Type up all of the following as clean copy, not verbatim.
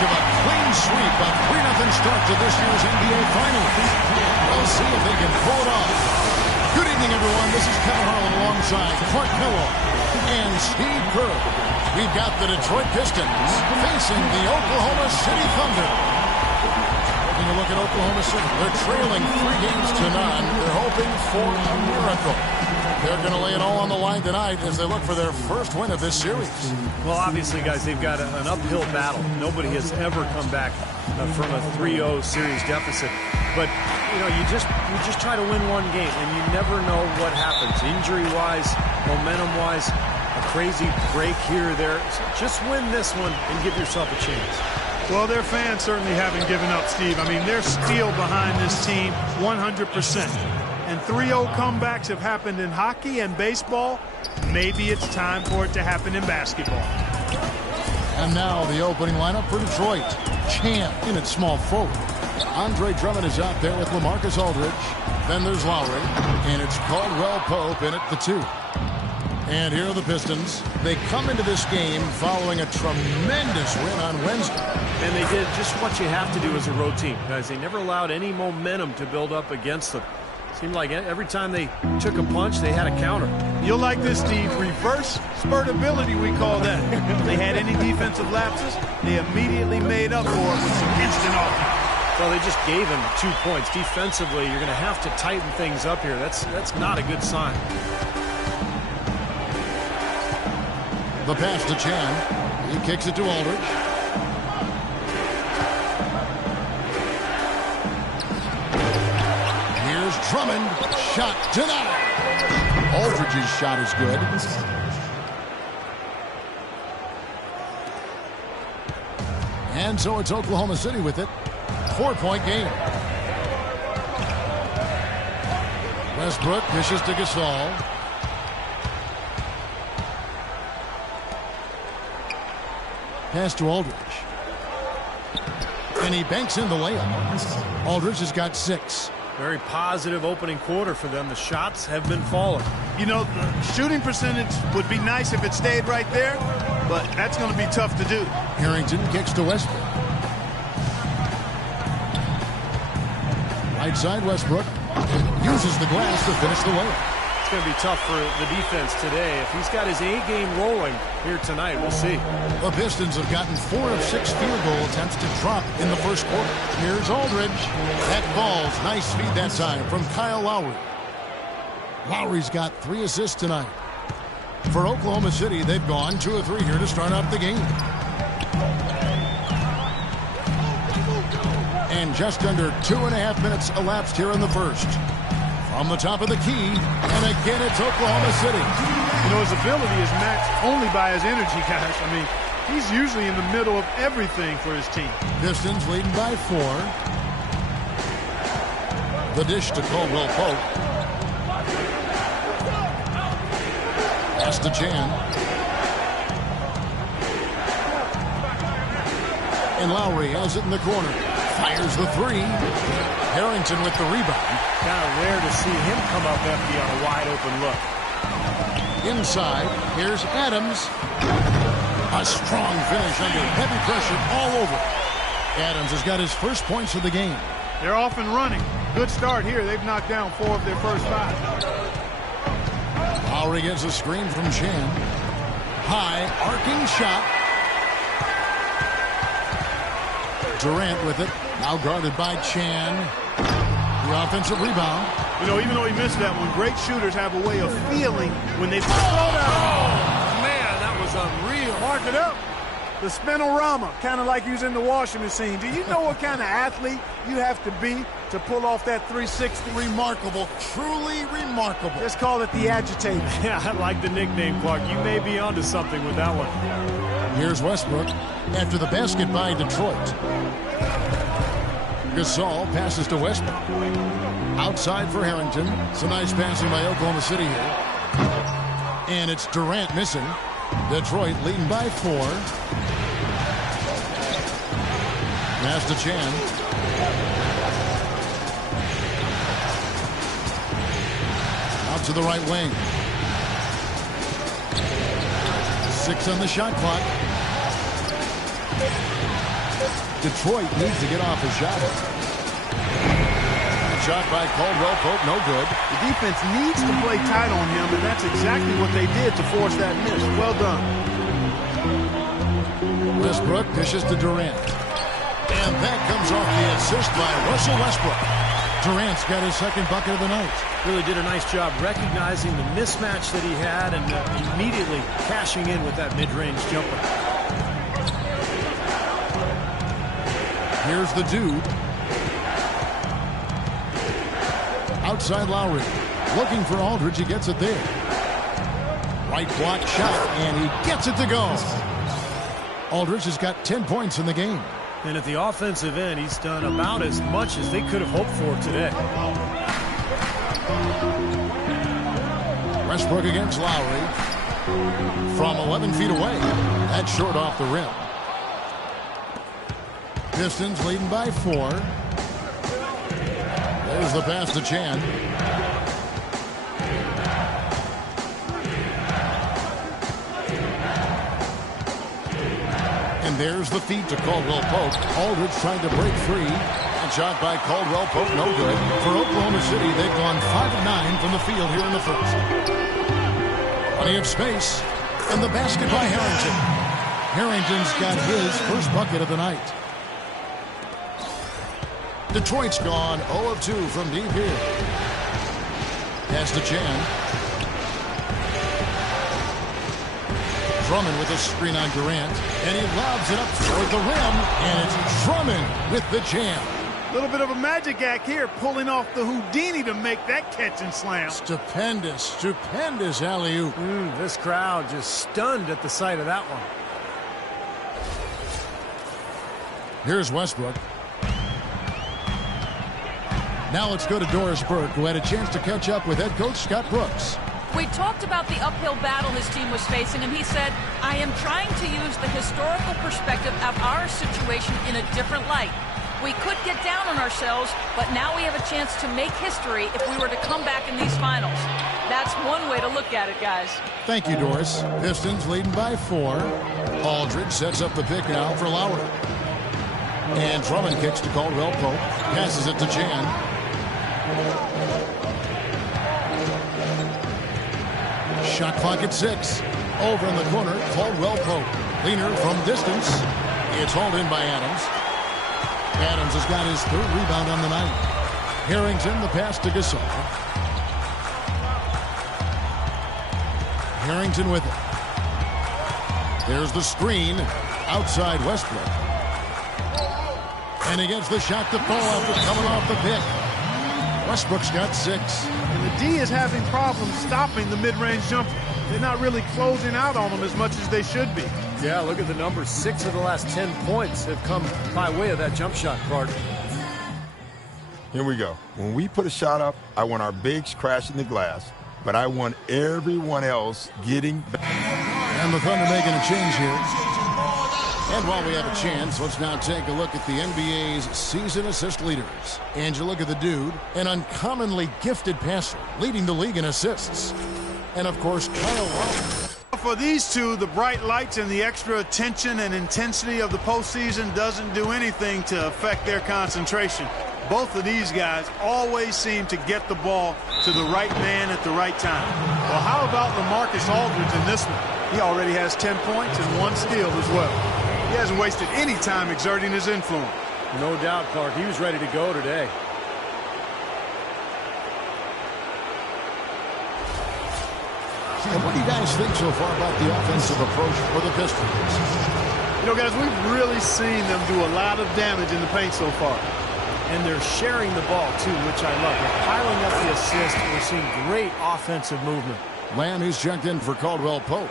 advantage of a clean sweep, a 3-0 start to this year's NBA Finals. We'll see if they can pull it off. Good evening, everyone. This is Kevin Harlan alongside Clark Kellogg and Steve Kerr. We've got the Detroit Pistons facing the Oklahoma City Thunder. Taking a look at Oklahoma City. They're trailing 3 games to none. They're hoping for a miracle. They're going to lay it all on the line tonight as they look for their first win of this series. Well, obviously, guys, they've got an uphill battle. Nobody has ever come back from a 3-0 series deficit. But, you know, you just try to win one game, and you never know what happens. Injury-wise, momentum-wise, a crazy break here or there. So just win this one and give yourself a chance. Well, their fans certainly haven't given up, Steve. I mean, they're still behind this team 100%. And 3-0 comebacks have happened in hockey and baseball. Maybe it's time for it to happen in basketball. And now the opening lineup for Detroit. Champ in at small forward. Andre Drummond is out there with LaMarcus Aldridge. Then there's Lowry. And it's Caldwell Pope in at the 2. And here are the Pistons. They come into this game following a tremendous win on Wednesday. And they did just what you have to do as a road team, guys. They never allowed any momentum to build up against them. Seemed like every time they took a punch, they had a counter. You'll like this, Steve. Reverse spurtability, we call that. If they had any defensive lapses, they immediately made up for it with some instant offense. Well, they just gave him 2 points. Defensively, you're going to have to tighten things up here. That's not a good sign. The pass to Chan. He kicks it to Aldridge. Drummond, shot denied. Aldridge's shot is good. And so it's Oklahoma City with it. 4-point game. Westbrook dishes to Gasol. Pass to Aldridge. And he banks in the layup. Aldridge has got 6. Very positive opening quarter for them. The shots have been falling. You know, the shooting percentage would be nice if it stayed right there, but that's going to be tough to do. Harrington kicks to Westbrook. Right side, Westbrook uses the glass to finish the layup. It's going to be tough for the defense today. If he's got his A game rolling here tonight, we'll see. The Pistons have gotten 4 of 6 field goal attempts to drop in the first quarter. Here's Aldridge. That falls. Nice feed that time from Kyle Lowry. Lowry's got 3 assists tonight. For Oklahoma City, they've gone 2 of 3 here to start out the game. And just under 2.5 minutes elapsed here in the first. From the top of the key, and again it's Oklahoma City. You know, his ability is matched only by his energy, guys. I mean, he's usually in the middle of everything for his team. Pistons leading by 4. The dish to Caldwell Pope. Pass to Chan. And Lowry has it in the corner. Fires the 3. Harrington with the rebound. Kind of rare to see him come up empty on a wide open look. Inside, here's Adams. A strong finish under heavy pressure all over. Adams has got his first points of the game. They're off and running. Good start here. They've knocked down 4 of their first 5. Lowry gets a screen from Chan. High, arcing shot. Durant with it. Now guarded by Chan. The offensive rebound. You know, even though he missed that one, great shooters have a way of feeling when they slow down. Oh, man, that was unreal. Mark it up. The spinorama, kind of like using the washing machine. Do you know what kind of athlete you have to be to pull off that 360? Remarkable, truly remarkable. Let's call it the agitator. Yeah, I like the nickname, Clark. You may be onto something with that one. Here's Westbrook after the basket by Detroit. Gasol passes to Westbrook. Outside for Harrington. Some nice passing by Oklahoma City here. And it's Durant missing. Detroit leading by 4. Pass to Chan. Out to the right wing. 6 on the shot clock. Detroit needs to get off a shot. Shot by Caldwell Pope, no good. The defense needs to play tight on him, and that's exactly what they did to force that miss. Well done. Westbrook dishes to Durant. And that comes off the assist by Russell Westbrook. Durant's got his second bucket of the night. Really did a nice job recognizing the mismatch that he had and immediately cashing in with that mid-range jumper. Here's the Dude. Outside Lowry. Looking for Aldridge. He gets it there. Right block shot, and he gets it to go. Aldridge has got 10 points in the game. And at the offensive end, he's done about as much as they could have hoped for today. Westbrook against Lowry. From 11 feet away. That's short off the rim. Pistons leading by 4. There's the pass to Chan. And there's the feed to Caldwell Pope. Aldridge trying to break free. And shot by Caldwell Pope, no good. For Oklahoma City, they've gone 5 of 9 from the field here in the first. Plenty of space. And the basket by Harrington. Harrington's got his first bucket of the night. Detroit's gone 0 of 2 from deep here. Pass to Chan. Drummond with a screen on Durant. And he lobs it up toward the rim. And it's Drummond with the jam. A little bit of a magic act here, pulling off the Houdini to make that catch and slam. Stupendous, stupendous alley-oop. This crowd just stunned at the sight of that one. Here's Westbrook. Now let's go to Doris Burke, who had a chance to catch up with head coach Scott Brooks. We talked about the uphill battle his team was facing, and he said, I am trying to use the historical perspective of our situation in a different light. We could get down on ourselves, but now we have a chance to make history if we were to come back in these finals. That's one way to look at it, guys. Thank you, Doris. Pistons leading by 4. Aldridge sets up the pick now for Lowry. And Drummond kicks to Caldwell Pope. Passes it to Chan. Shot clock at 6. Over in the corner, Caldwell Pope. Leaner from distance. It's hauled in by Adams. Adams has got his 3rd rebound on the night. Harrington, the pass to Gasol. Harrington with it. There's the screen. Outside Westbrook. And he gets the shot to fall after coming off the pick. Westbrook's got 6. And the D is having problems stopping the mid-range jumper. They're not really closing out on them as much as they should be. Yeah, look at the numbers. 6 of the last 10 points have come by way of that jump shot, Clark. Here we go. When we put a shot up, I want our bigs crashing the glass, but I want everyone else getting back. And the Thunder making a change here. And while we have a chance, let's now take a look at the NBA's season assist leaders. And you look at the Dude, an uncommonly gifted passer, leading the league in assists. And, of course, Kyle Lowry. For these two, the bright lights and the extra attention and intensity of the postseason doesn't do anything to affect their concentration. Both of these guys always seem to get the ball to the right man at the right time. Well, how about LaMarcus Aldridge in this one? He already has 10 points and 1 steal as well. He hasn't wasted any time exerting his influence. No doubt, Clark. He was ready to go today. And what do you guys think so far about the offensive approach for the Pistons? You know, guys, we've really seen them do a lot of damage in the paint so far. And they're sharing the ball, too, which I love. They're piling up the assist. We're seeing great offensive movement. Lamb, who's checked in for Caldwell Pope.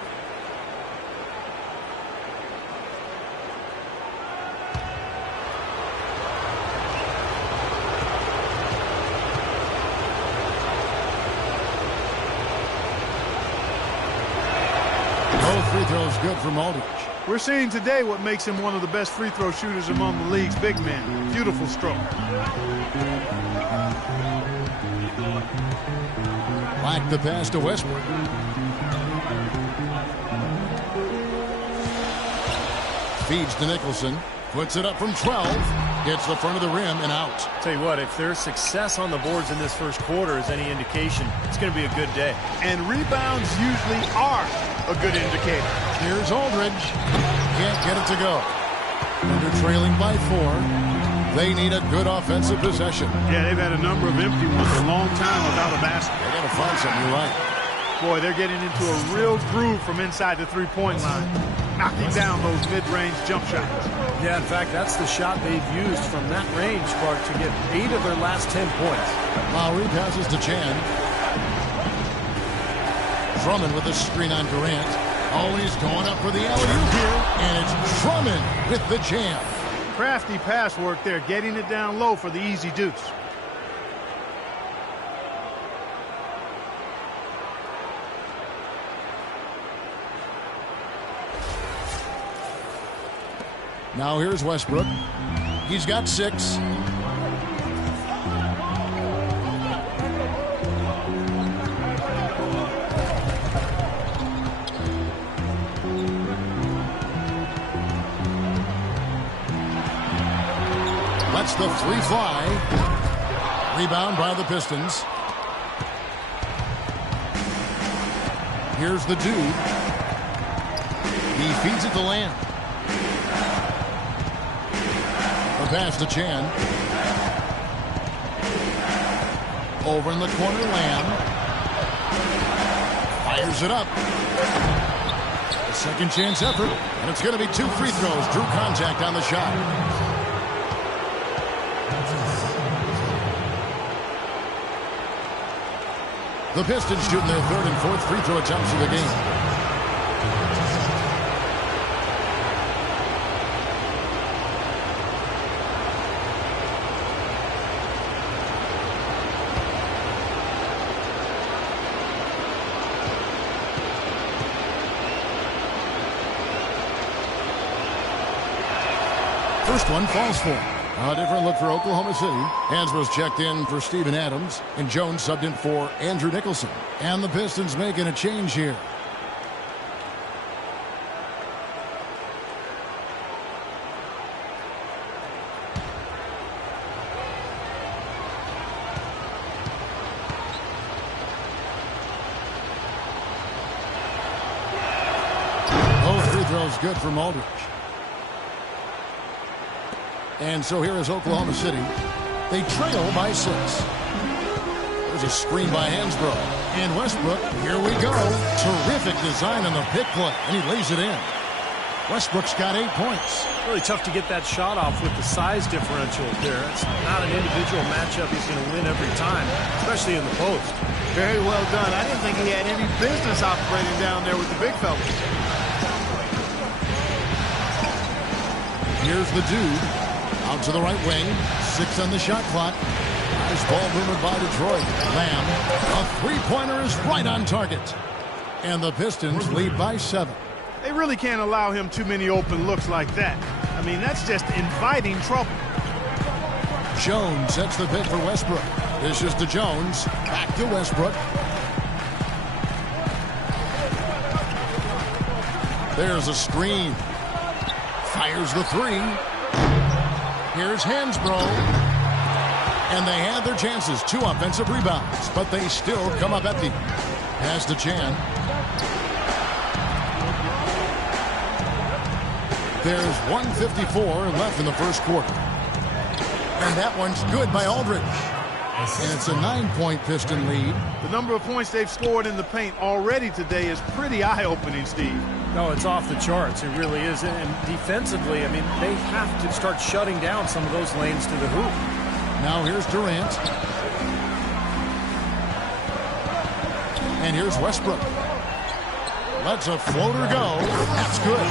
Free throws good from Aldridge. We're seeing today what makes him one of the best free throw shooters among the league's big men. Beautiful stroke. Black the pass to Westbrook. Feeds to Nicholson. Puts it up from 12. Hits the front of the rim and out. Tell you what, if their success on the boards in this first quarter is any indication, it's going to be a good day. And rebounds usually are a good indicator. Here's Aldridge. Can't get it to go. And they're trailing by 4. They need a good offensive possession. Yeah, they've had a number of empty ones a long time without a basket. They got to find something. You're right. Boy, they're getting into a real groove from inside the three-point line, knocking down those mid-range jump shots. Yeah, in fact, that's the shot they've used from that range, Clark, to get 8 of their last 10 points. Lowry passes to Chan. Drummond with the screen on Durant. Always going up for the alley-oop here, and it's Drummond with the jam. Crafty pass work there, getting it down low for the easy deuce. Now here's Westbrook. He's got 6. Lets the 3 fly. Rebound by the Pistons. Here's the Dude. He feeds it to Lamb. Pass to Chan. Over in the corner, Lamb. Fires it up. A second chance effort. And it's going to be 2 free throws. Drew contact on the shot. The Pistons shooting their 3rd and 4th free throw attempts of the game. First one falls for him. A different look for Oklahoma City. Hansbrough's checked in for Steven Adams, and Jones subbed in for Andrew Nicholson. And the Pistons making a change here. Both free throws good from Aldridge. And so here is Oklahoma City. They trail by 6. There's a screen by Hansbrough. And Westbrook, here we go. Terrific design on the pick play, and he lays it in. Westbrook's got 8 points. Really tough to get that shot off with the size differential there. It's not an individual matchup he's going to win every time, especially in the post. Very well done. I didn't think he had any business operating down there with the big fellas. Here's the Dude. Out to the right wing. 6 on the shot clock. Nice ball movement by Detroit. Lamb. A three-pointer is right on target. And the Pistons lead by 7. They really can't allow him too many open looks like that. I mean, that's just inviting trouble. Jones sets the pick for Westbrook. This is to Jones. Back to Westbrook. There's a screen. Fires the 3. Here's Hansbrough. And they had their chances. 2 offensive rebounds, but they still come up empty. Pass to Chan. There's 1:54 left in the first quarter. And that one's good by Aldridge. And it's a 9-point Piston lead. The number of points they've scored in the paint already today is pretty eye-opening, Steve. No, it's off the charts. It really is. And defensively, I mean, they have to start shutting down some of those lanes to the hoop. Now here's Durant. And here's Westbrook. Lets a floater go. That's good.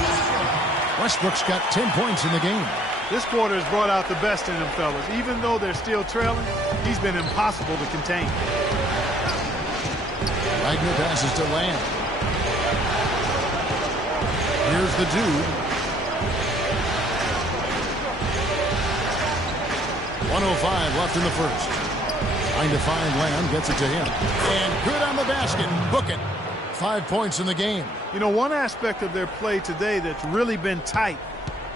Westbrook's got 10 points in the game. This quarter has brought out the best in them, fellas. Even though they're still trailing, he's been impossible to contain. Wagner passes to Lamb. Here's the Dude. 1:05 left in the first. Trying to find Lamb, gets it to him. And good on the basket. Book it. 5 points in the game. You know, one aspect of their play today that's really been tight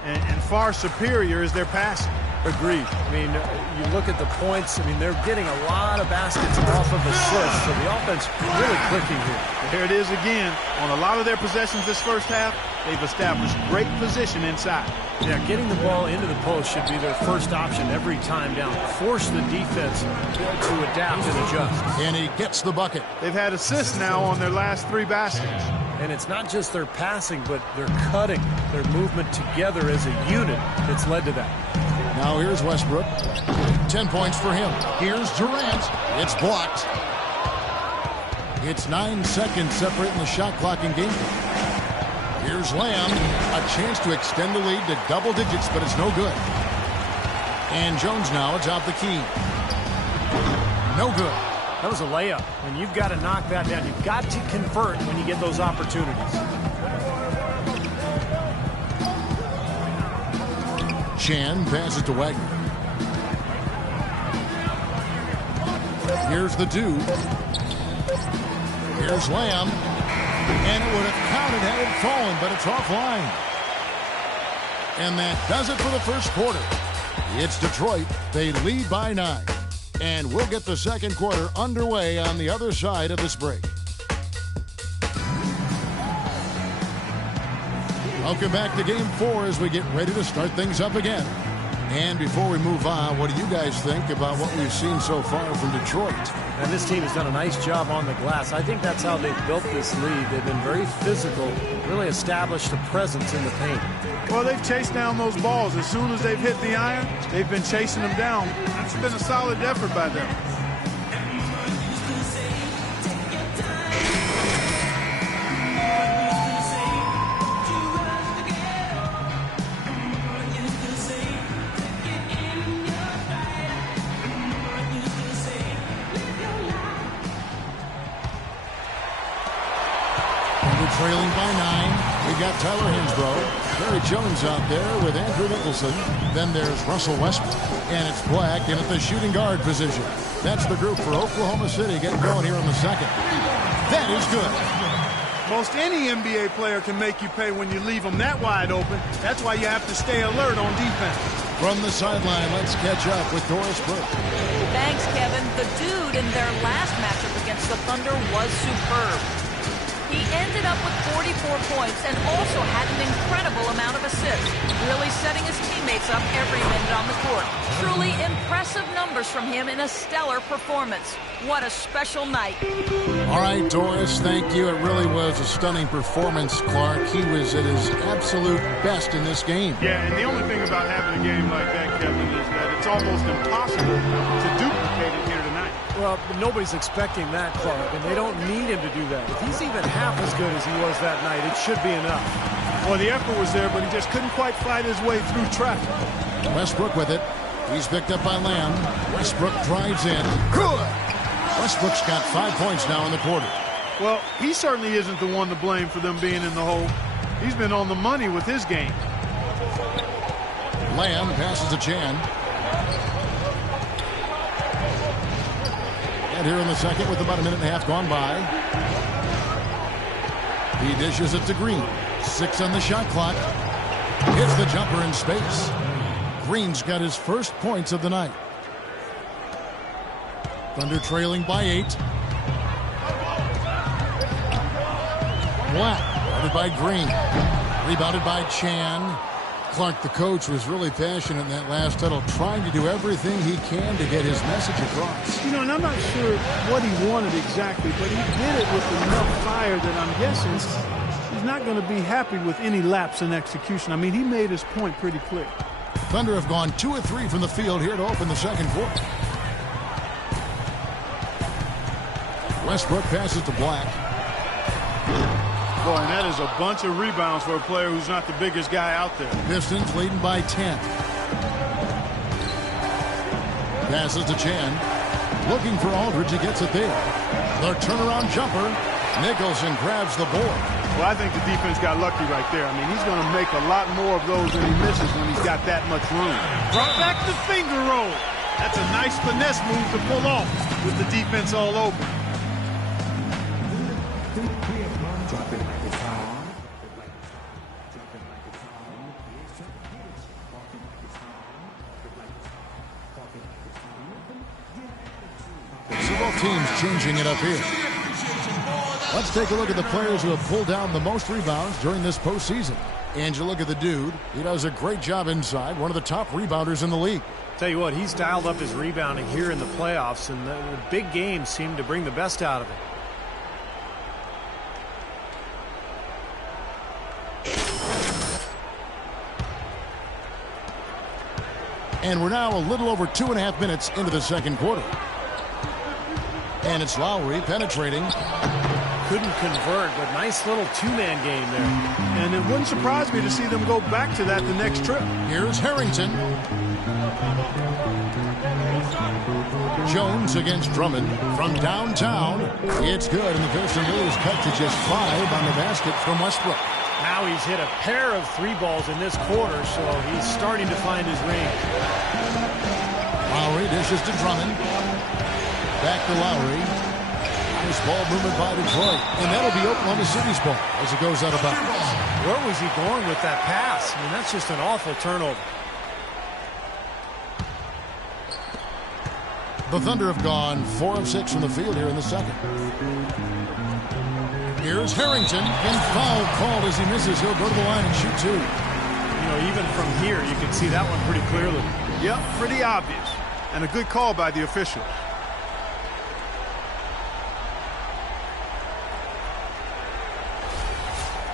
and far superior is their passing. Agreed. I mean, you look at the points. I mean, they're getting a lot of baskets off of assists, so the offense really clicking here. Here it is again. On a lot of their possessions this first half, they've established great position inside. Yeah, getting the ball into the post should be their first option every time down. Force the defense to adapt and adjust. And he gets the bucket. They've had assists now on their last 3 baskets. And it's not just their passing, but their cutting, their movement together as a unit that's led to that. Now here's Westbrook. 10 points for him. Here's Durant. It's blocked. It's 9 seconds separating the shot clock and game clock. Here's Lamb. A chance to extend the lead to double digits, but it's no good. And Jones now atop the key. No good. That was a layup. And you've got to knock that down. You've got to convert when you get those opportunities. Chan passes to Wagner. Here's the Dude. Here's Lamb. And it would have counted had it fallen, but it's offline. And that does it for the first quarter. It's Detroit. They lead by 9. And we'll get the second quarter underway on the other side of this break. Welcome back to Game 4 as we get ready to start things up again. And before we move on, what do you guys think about what we've seen so far from Detroit? And this team has done a nice job on the glass. I think that's how they've built this lead. They've been very physical, really established a presence in the paint. Well, they've chased down those balls. As soon as they've hit the iron, they've been chasing them down. That's been a solid effort by them. Trailing by 9. We got Tyler Hinsbrough. Barry Jones out there with Andrew Nicholson. Then there's Russell Westbrook. And it's Black in at the shooting guard position. That's the group for Oklahoma City getting going here in the second. That is good. Most any NBA player can make you pay when you leave them that wide open. That's why you have to stay alert on defense. From the sideline, let's catch up with Doris Burke. Thanks, Kevin. The Dude in their last matchup against the Thunder was superb. He ended up with 44 points and also had an incredible amount of assists, really setting his teammates up every minute on the court. Truly impressive numbers from him in a stellar performance. What a special night. All right, Doris, thank you. It really was a stunning performance, Clark. He was at his absolute best in this game. Yeah, and the only thing about having a game like that, Kevin, is that it's almost impossible to duplicate it here tonight. Well, nobody's expecting that, Clark, and they don't need him to do that. If he's even half as good as he was that night, it should be enough. Well, the effort was there, but he just couldn't quite fight his way through traffic. Westbrook with it. He's picked up by Lamb. Westbrook drives in. Good! Westbrook's got 5 points now in the quarter. Well, he certainly isn't the one to blame for them being in the hole. He's been on the money with his game. Lamb passes to Chan. And here in the second with about a minute and a half gone by. He dishes it to Green. 6 on the shot clock. Hits the jumper in space. Green's got his first points of the night. Thunder trailing by 8. Black, guarded by Green. Rebounded by Chan. Clark, the coach, was really passionate in that last huddle, trying to do everything he can to get his message across. You know, and I'm not sure what he wanted exactly, but he did it with enough fire that I'm guessing he's not going to be happy with any lapse in execution. I mean, he made his point pretty clear. Thunder have gone 2 of 3 from the field here to open the second quarter. Westbrook passes to Black. Boy, and that is a bunch of rebounds for a player who's not the biggest guy out there. Pistons leading by 10. Passes to Chan. Looking for Aldridge. He gets it there. The turnaround jumper. Nicholson grabs the board. Well, I think the defense got lucky right there. I mean, he's going to make a lot more of those than he misses when he's got that much room. Brought back the finger roll. That's a nice finesse move to pull off with the defense all open. teams changing it up here. Let's take a look at the players who have pulled down the most rebounds during this postseason. And you look at the dude. He does a great job inside. One of the top rebounders in the league. Tell you what, he's dialed up his rebounding here in the playoffs, and the big games seem to bring the best out of him. And we're now a little over 2.5 minutes into the second quarter. And it's Lowry penetrating. Couldn't convert, but nice little two-man game there. And it wouldn't surprise me to see them go back to that the next trip. Here's Harrington. Jones against Drummond from downtown. It's good, and the Pistons lead is cut to just 5 on the basket from Westbrook. Now he's hit a pair of 3 balls in this quarter, so he's starting to find his range. Lowry dishes to Drummond. Back to Lowry. Nice ball movement by Detroit. And that'll be Oklahoma City's ball as it goes out of bounds. Where was he going with that pass? I mean, that's just an awful turnover. The Thunder have gone 4 of 6 from the field here in the second. Here's Harrington, and foul called as he misses. He'll go to the line and shoot 2. You know, even from here, you can see that one pretty clearly. Yep, pretty obvious. And a good call by the official.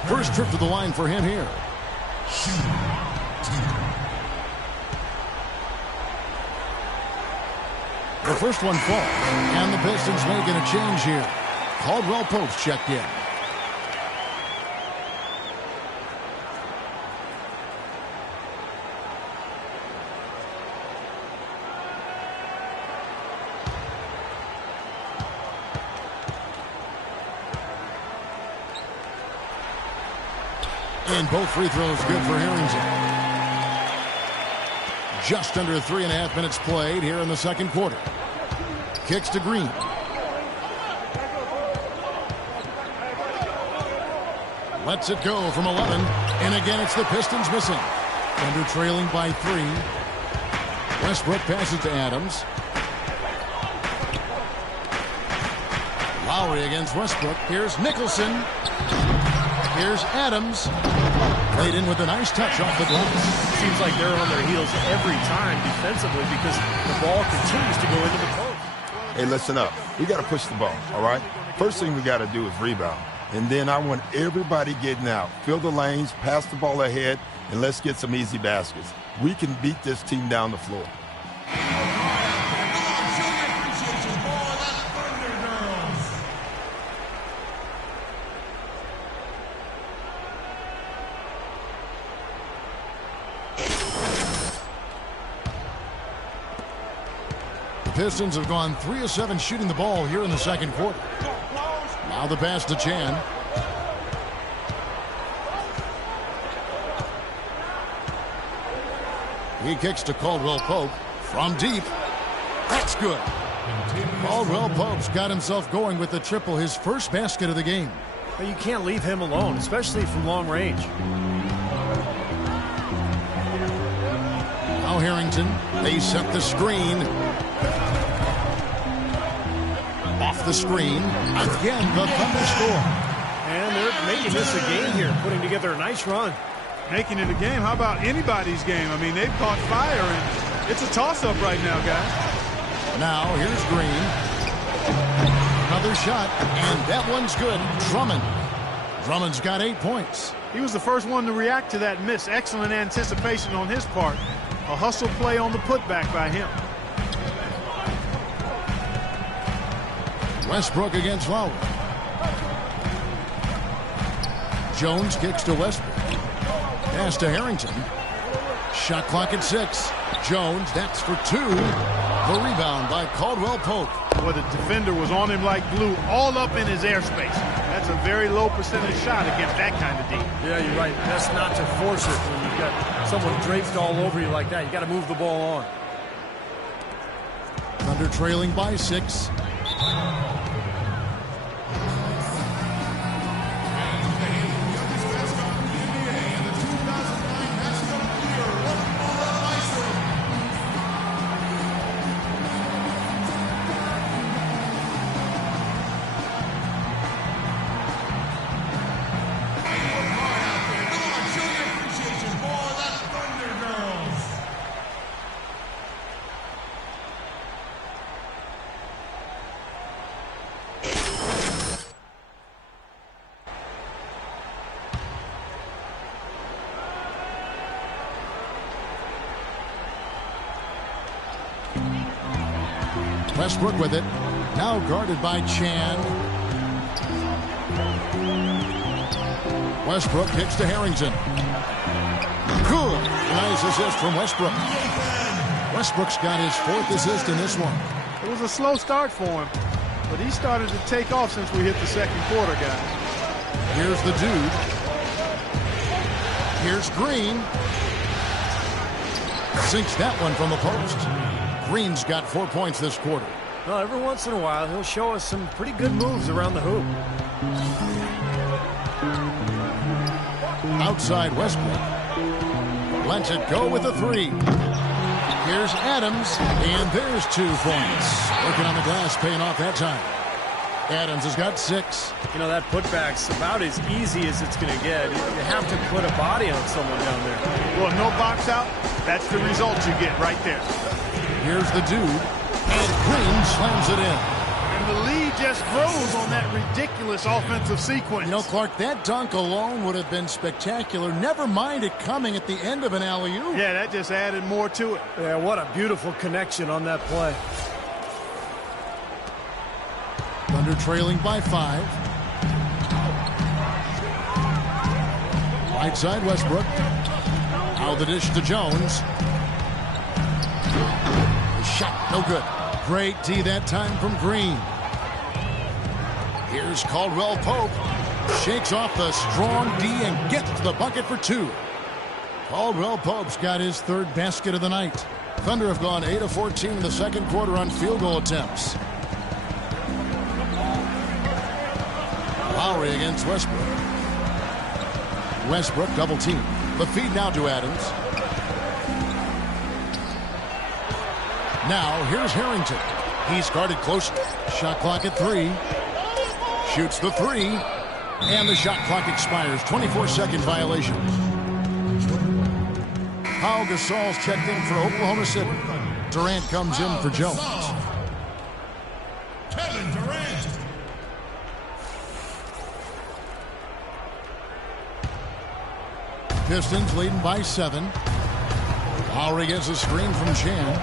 First trip to the line for him here. The first one falls, and the Pistons making a change here. Caldwell Pope's checked in. And both free throws good for Harrington. Just under 3.5 minutes played here in the second quarter. Kicks to Green. Lets it go from 11. And again, it's the Pistons missing. Thunder trailing by 3. Westbrook passes to Adams. Lowry against Westbrook. Here's Nicholson. Here's Adams. Played in with a nice touch off the glass. Seems like they're on their heels every time defensively because the ball continues to go into the post. Hey, listen up. We got to push the ball, all right? First thing we got to do is rebound. And then I want everybody getting out. Fill the lanes, pass the ball ahead, and let's get some easy baskets. We can beat this team down the floor. Pistons have gone 3 of 7 shooting the ball here in the second quarter. Now the pass to Chan. He kicks to Caldwell Pope from deep. That's good. Caldwell Pope's got himself going with the triple, his first basket of the game. Well, you can't leave him alone, especially from long range. Now Harrington, they set the screen. Off the screen. Again, the Thunder score. And they're making this a game here, putting together a nice run. Making it a game? How about anybody's game? I mean, they've caught fire, and it's a toss-up right now, guys. Now, here's Green. Another shot, and that one's good. Drummond. Drummond's got 8 points. He was the first one to react to that miss. Excellent anticipation on his part. A hustle play on the putback by him. Westbrook against Lowry. Jones kicks to Westbrook. Pass to Harrington. Shot clock at 6. Jones, that's for 2. The rebound by Caldwell Pope. Well, the defender was on him like glue, all up in his airspace. That's a very low percentage shot against that kind of D. Yeah, you're right. Best not to force it when you've got someone draped all over you like that. You got to move the ball on. Thunder trailing by 6. Westbrook with it. Now guarded by Chan. Westbrook kicks to Harrington. Good. Nice assist from Westbrook. Westbrook's got his 4th assist in this one. It was a slow start for him, but he started to take off since we hit the second quarter, guys. Here's the dude. Here's Green. Sinks that one from the post. Green's got 4 points this quarter. Well, every once in a while, he'll show us some pretty good moves around the hoop. Outside Westbrook. Lets it go with a 3. Here's Adams, and there's 2 points. Working on the glass, paying off that time. Adams has got 6. You know, that putback's about as easy as it's going to get. You have to put a body on someone down there. Well, no box out. That's the result you get right there. Here's the dude, and Green slams it in. And the lead just froze on that ridiculous offensive sequence. You know, Clark, that dunk alone would have been spectacular. Never mind it coming at the end of an alley-oop. Yeah, that just added more to it. Yeah, what a beautiful connection on that play. Thunder trailing by 5. Right side Westbrook. Now the dish to Jones. The shot, no good. Great D that time from Green. Here's Caldwell Pope. Shakes off the strong D and gets to the bucket for 2. Caldwell Pope's got his 3rd basket of the night. Thunder have gone 8 of 14 in the second quarter on field goal attempts. Lowry against Westbrook. Westbrook double team. The feed now to Adams. Now here's Harrington. He's guarded close. Shot clock at 3. Shoots the 3. And the shot clock expires. 24-second violation. Pau Gasol's checked in for Oklahoma City. Durant comes in for Jones. Kevin Durant. Pistons leading by 7. Lowry gets a screen from Chan.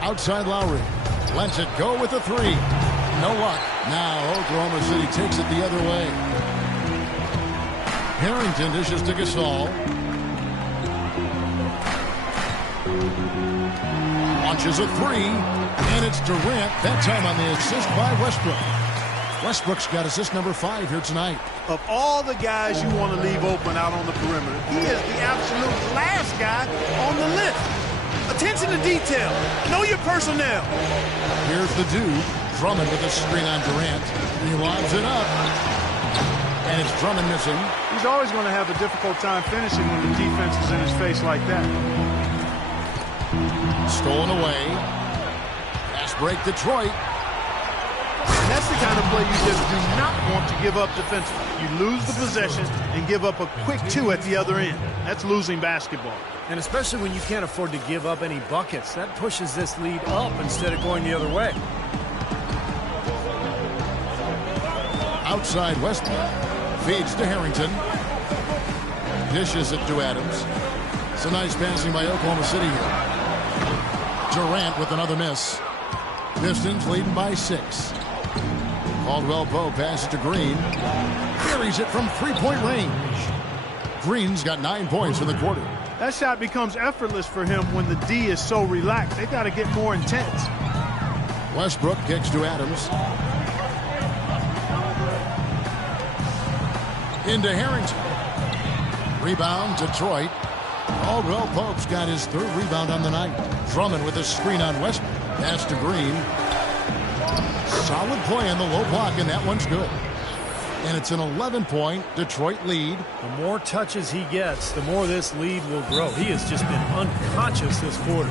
Outside Lowry. Lets it go with a 3. No luck. Now Oklahoma City takes it the other way. Harrington dishes to Gasol. Launches a 3. And it's Durant. That time on the assist by Westbrook. Westbrook's got assist number 5 here tonight. Of all the guys you want to leave open out on the perimeter, he is the absolute last guy on the list. Attention to detail. Know your personnel. Here's the dude. Drummond with a screen on Durant. He lobs it up. And it's Drummond missing. He's always going to have a difficult time finishing when the defense is in his face like that. Stolen away. Fast break Detroit. And that's the kind of play you just do not want to give up defensively. You lose the possession and give up a quick 2 at the other end. That's losing basketball. And especially when you can't afford to give up any buckets. That pushes this lead up instead of going the other way. Outside Westbrook. Feeds to Harrington. Dishes it to Adams. Some nice passing by Oklahoma City here. Durant with another miss. Pistons leading by 6. Caldwell Pope passes to Green. Carries it from 3-point range. Green's got 9 points in the quarter. That shot becomes effortless for him when the D is so relaxed. They got to get more intense. Westbrook kicks to Adams. Into Harrington. Rebound, Detroit. Caldwell Pope's got his 3rd rebound on the night. Drummond with a screen on Westbrook. Pass to Green. Solid play on the low block, and that one's good. And it's an 11-point Detroit lead. The more touches he gets, the more this lead will grow. He has just been unconscious this quarter.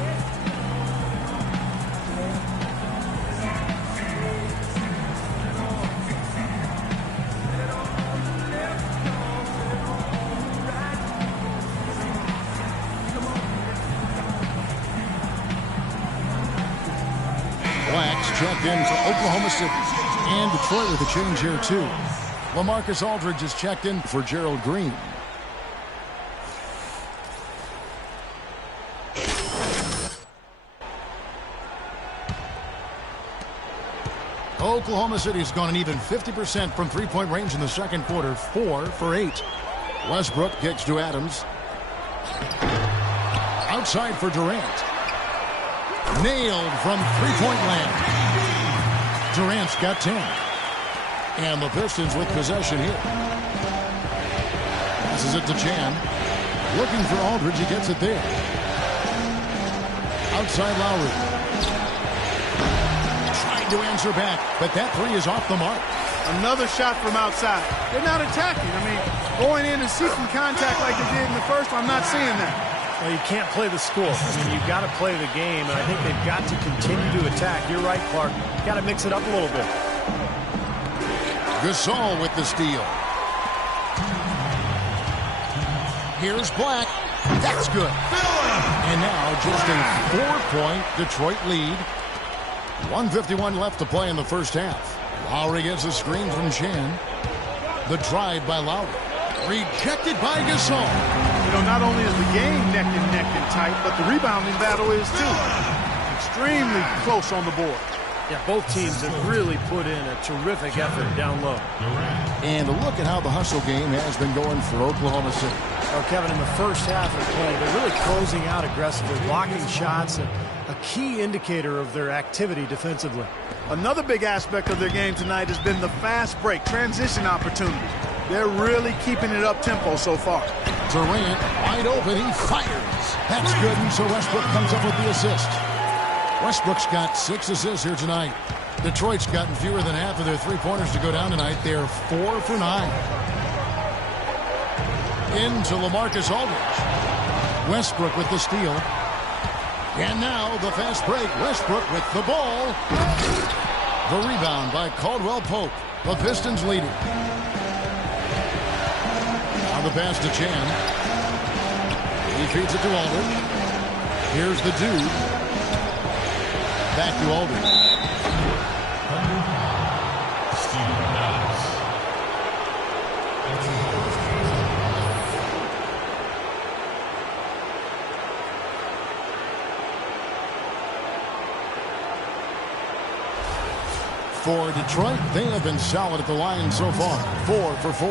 Checked in for Oklahoma City. And Detroit with a change here, too. LaMarcus Aldridge is checked in for Gerald Green. Oklahoma City's gone an even 50% from three-point range in the second quarter, 4 for 8. Westbrook kicks to Adams. Outside for Durant. Nailed from three-point land. Durant's got 10. And the Pistons with possession here. This is it to Chan. Looking for Aldridge. He gets it there. Outside Lowry. Trying to answer back, but that three is off the mark. Another shot from outside. They're not attacking. I mean, going in and seeking contact like they did in the first one, I'm not seeing that. Well, you can't play the score. I mean, you've got to play the game, and I think they've got to continue to attack. You're right, Clark. Got to mix it up a little bit. Gasol with the steal. Here's Black. That's good. And now just a 4-point Detroit lead. 1:51 left to play in the first half. Lowry gets a screen from Chan. The drive by Lowry. Rejected by Gasol. You know, not only is the game neck and tight, but the rebounding battle is too. Extremely close on the board. Yeah, both teams have really put in a terrific effort down low. And look at how the hustle game has been going for Oklahoma City. Oh, Kevin, in the first half of play, they're really closing out aggressively, blocking shots, and a key indicator of their activity defensively. Another big aspect of their game tonight has been the fast break, transition opportunities. They're really keeping it up-tempo so far. Durant, wide open, he fires. That's good, and so Westbrook comes up with the assist. Westbrook's got 6 assists here tonight. Detroit's gotten fewer than half of their three-pointers to go down tonight. They're 4 for 9. Into LaMarcus Aldridge. Westbrook with the steal. And now the fast break. Westbrook with the ball. The rebound by Caldwell Pope. The Pistons leading. Now the pass to Chan. He feeds it to Aldridge. Here's the dude. Back to Aldridge. For Detroit, they have been solid at the line so far. 4 for 4.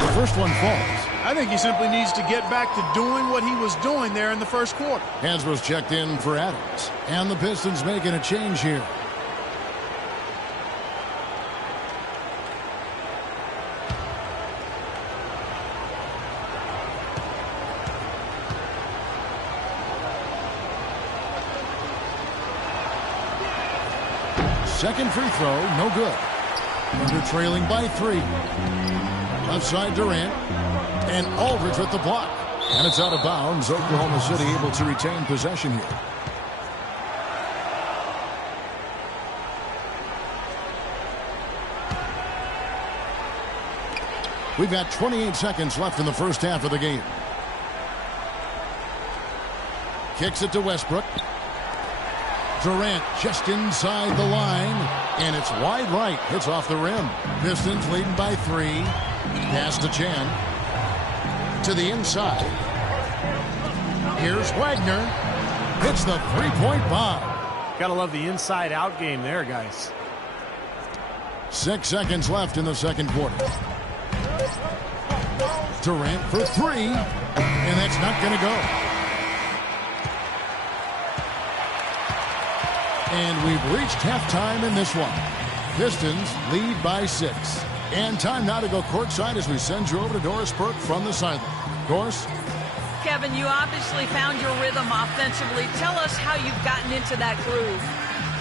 The first one falls. I think he simply needs to get back to doing what he was doing there in the first quarter. Hansbrough's checked in for Adams. And the Pistons making a change here. Second free throw, no good. Under trailing by 3. Left side Durant. And Aldridge with the block. And it's out of bounds. Oklahoma City able to retain possession here. We've got 28 seconds left in the first half of the game. Kicks it to Westbrook. Durant just inside the line. And it's wide right. It's off the rim. Pistons leading by 3. Pass to Chan. To the inside. Here's Wagner. Hits the three-point bomb. Gotta love the inside-out game there, guys. 6 seconds left in the second quarter. Durant for 3. And that's not going to go. And we've reached halftime in this one. Pistons lead by 6. And time now to go courtside as we send you over to Doris Burke from the sideline. Doris? Kevin, you obviously found your rhythm offensively. Tell us how you've gotten into that groove.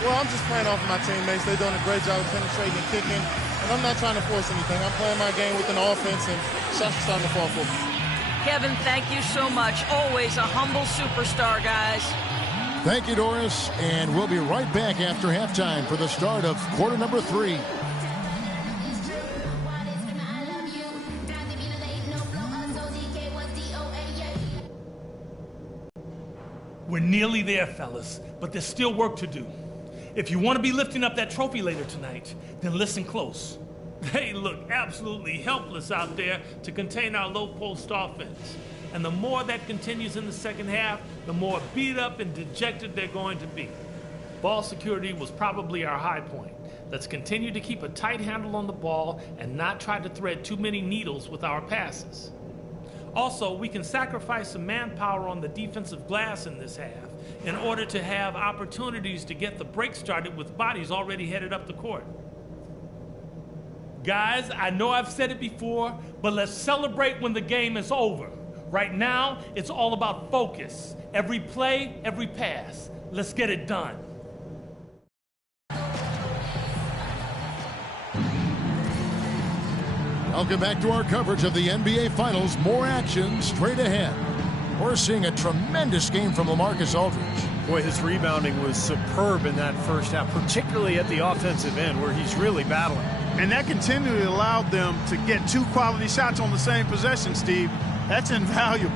Well, I'm just playing off of my teammates. They're doing a great job of penetrating and kicking. And I'm not trying to force anything. I'm playing my game with an offense, and shots are starting to fall for me. Kevin, thank you so much. Always a humble superstar, guys. Thank you, Doris. And we'll be right back after halftime for the start of quarter number 3. We're nearly there, fellas, but there's still work to do. If you want to be lifting up that trophy later tonight, then listen close. They look absolutely helpless out there to contain our low-post offense. And the more that continues in the second half, the more beat up and dejected they're going to be. Ball security was probably our high point. Let's continue to keep a tight handle on the ball and not try to thread too many needles with our passes. Also, we can sacrifice some manpower on the defensive glass in this half in order to have opportunities to get the break started with bodies already headed up the court. Guys, I know I've said it before, but let's celebrate when the game is over. Right now, it's all about focus. Every play, every pass. Let's get it done. Welcome back to our coverage of the NBA Finals. More action straight ahead. We're seeing a tremendous game from LaMarcus Aldridge. Boy, his rebounding was superb in that first half, particularly at the offensive end where he's really battling. And that continually allowed them to get 2 quality shots on the same possession, Steve. That's invaluable.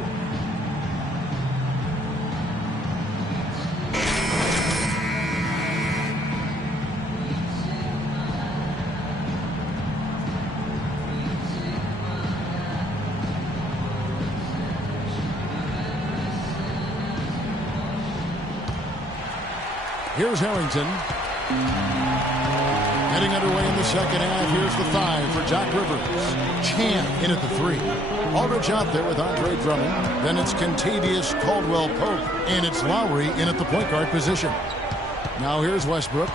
Here's Harrington. Getting underway in the second half. Here's the 5 for Doc Rivers. Chan in at the 3. Aldridge out there with Andre Drummond. Then it's Contavious Caldwell-Pope. And it's Lowry in at the point guard position. Now here's Westbrook.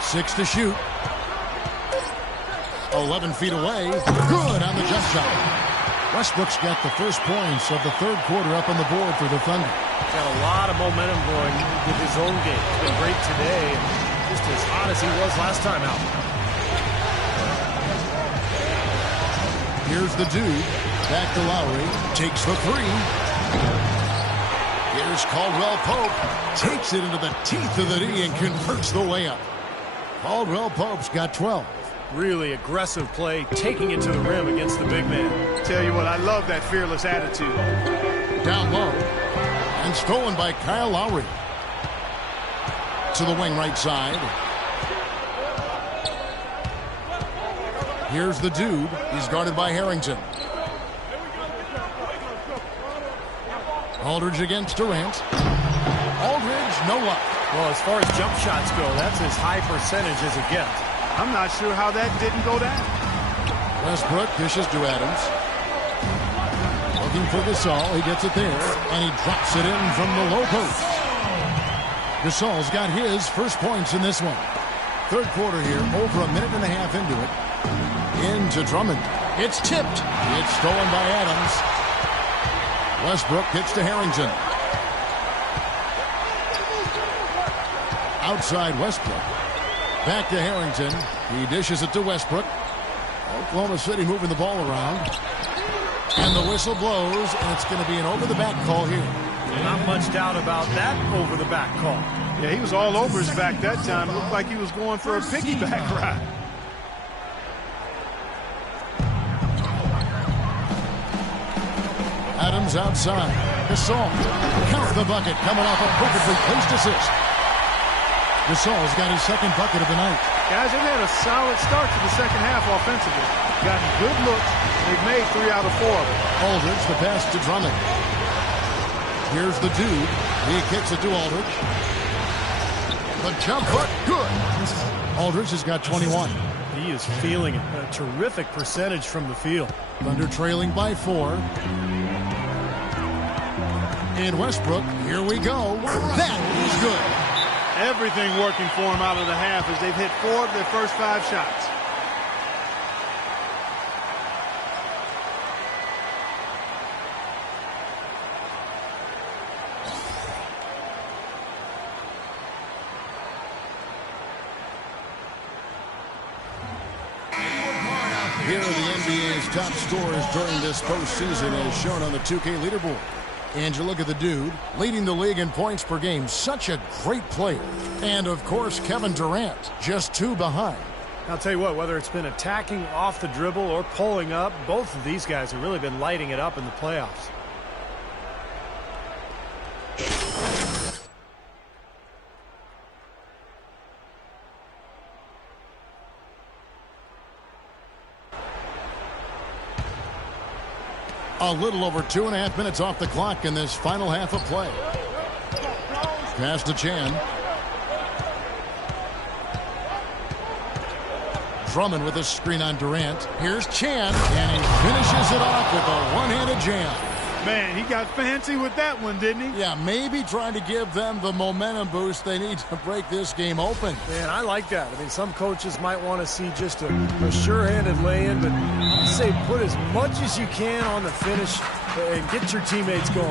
6 to shoot. 11 feet away. Good on the jump shot. Westbrook's got the first points of the third quarter up on the board for the Thunder. He's got a lot of momentum going with his own game. He's been great today, and just as hot as he was last time out. Here's the dude. Back to Lowry. Takes the 3. Here's Caldwell-Pope. Takes it into the teeth of the D and converts the layup. Caldwell-Pope's got 12. Really aggressive play, taking it to the rim against the big man. Tell you what, I love that fearless attitude. Down low. And stolen by Kyle Lowry. To the wing right side. Here's the dude. He's guarded by Harrington. Aldridge against Durant. Aldridge, no luck. Well, as far as jump shots go, that's as high percentage as it gets. I'm not sure how that didn't go down. Westbrook dishes to Adams. Looking for Gasol. He gets it there. And he drops it in from the low post. Gasol's got his first points in this one. Third quarter here. Over a minute and a half into it. Into Drummond. It's tipped. It's stolen by Adams. Westbrook gets to Harrington. Outside Westbrook. Back to Harrington. He dishes it to Westbrook. Oklahoma City moving the ball around. And the whistle blows, and it's going to be an over-the-back call here. Not much doubt about that over-the-back call. Yeah, he was all over his back that time. It looked like he was going for a piggyback ride. Adams outside. Gasol. Count the bucket coming off a perfectly placed assist. Gasol's got his second bucket of the night. Guys, they've had a solid start to the second half offensively. Gotten good looks. They've made 3 out of 4 of them. Aldridge, the pass to Drummond. Here's the dude. He kicks it to Aldridge. The jump hook, good. Aldridge has got 21. He is feeling it. A terrific percentage from the field. Thunder trailing by 4. And Westbrook, here we go. That is good. Everything working for them out of the half as they've hit 4 of their first 5 shots. Here are the NBA's top scorers during this postseason as shown on the 2K leaderboard. And you look at the dude, leading the league in points per game. Such a great player. And, of course, Kevin Durant, just 2 behind. I'll tell you what, whether it's been attacking off the dribble or pulling up, both of these guys have really been lighting it up in the playoffs. A little over 2.5 minutes off the clock in this final half of play. Pass to Chan. Drummond with a screen on Durant. Here's Chan, and he finishes it off with a one-handed jam. Man, he got fancy with that one, didn't he? Yeah, maybe trying to give them the momentum boost they need to break this game open. Man, I like that. I mean, some coaches might want to see just a sure-handed lay-in, but I say put as much as you can on the finish and get your teammates going.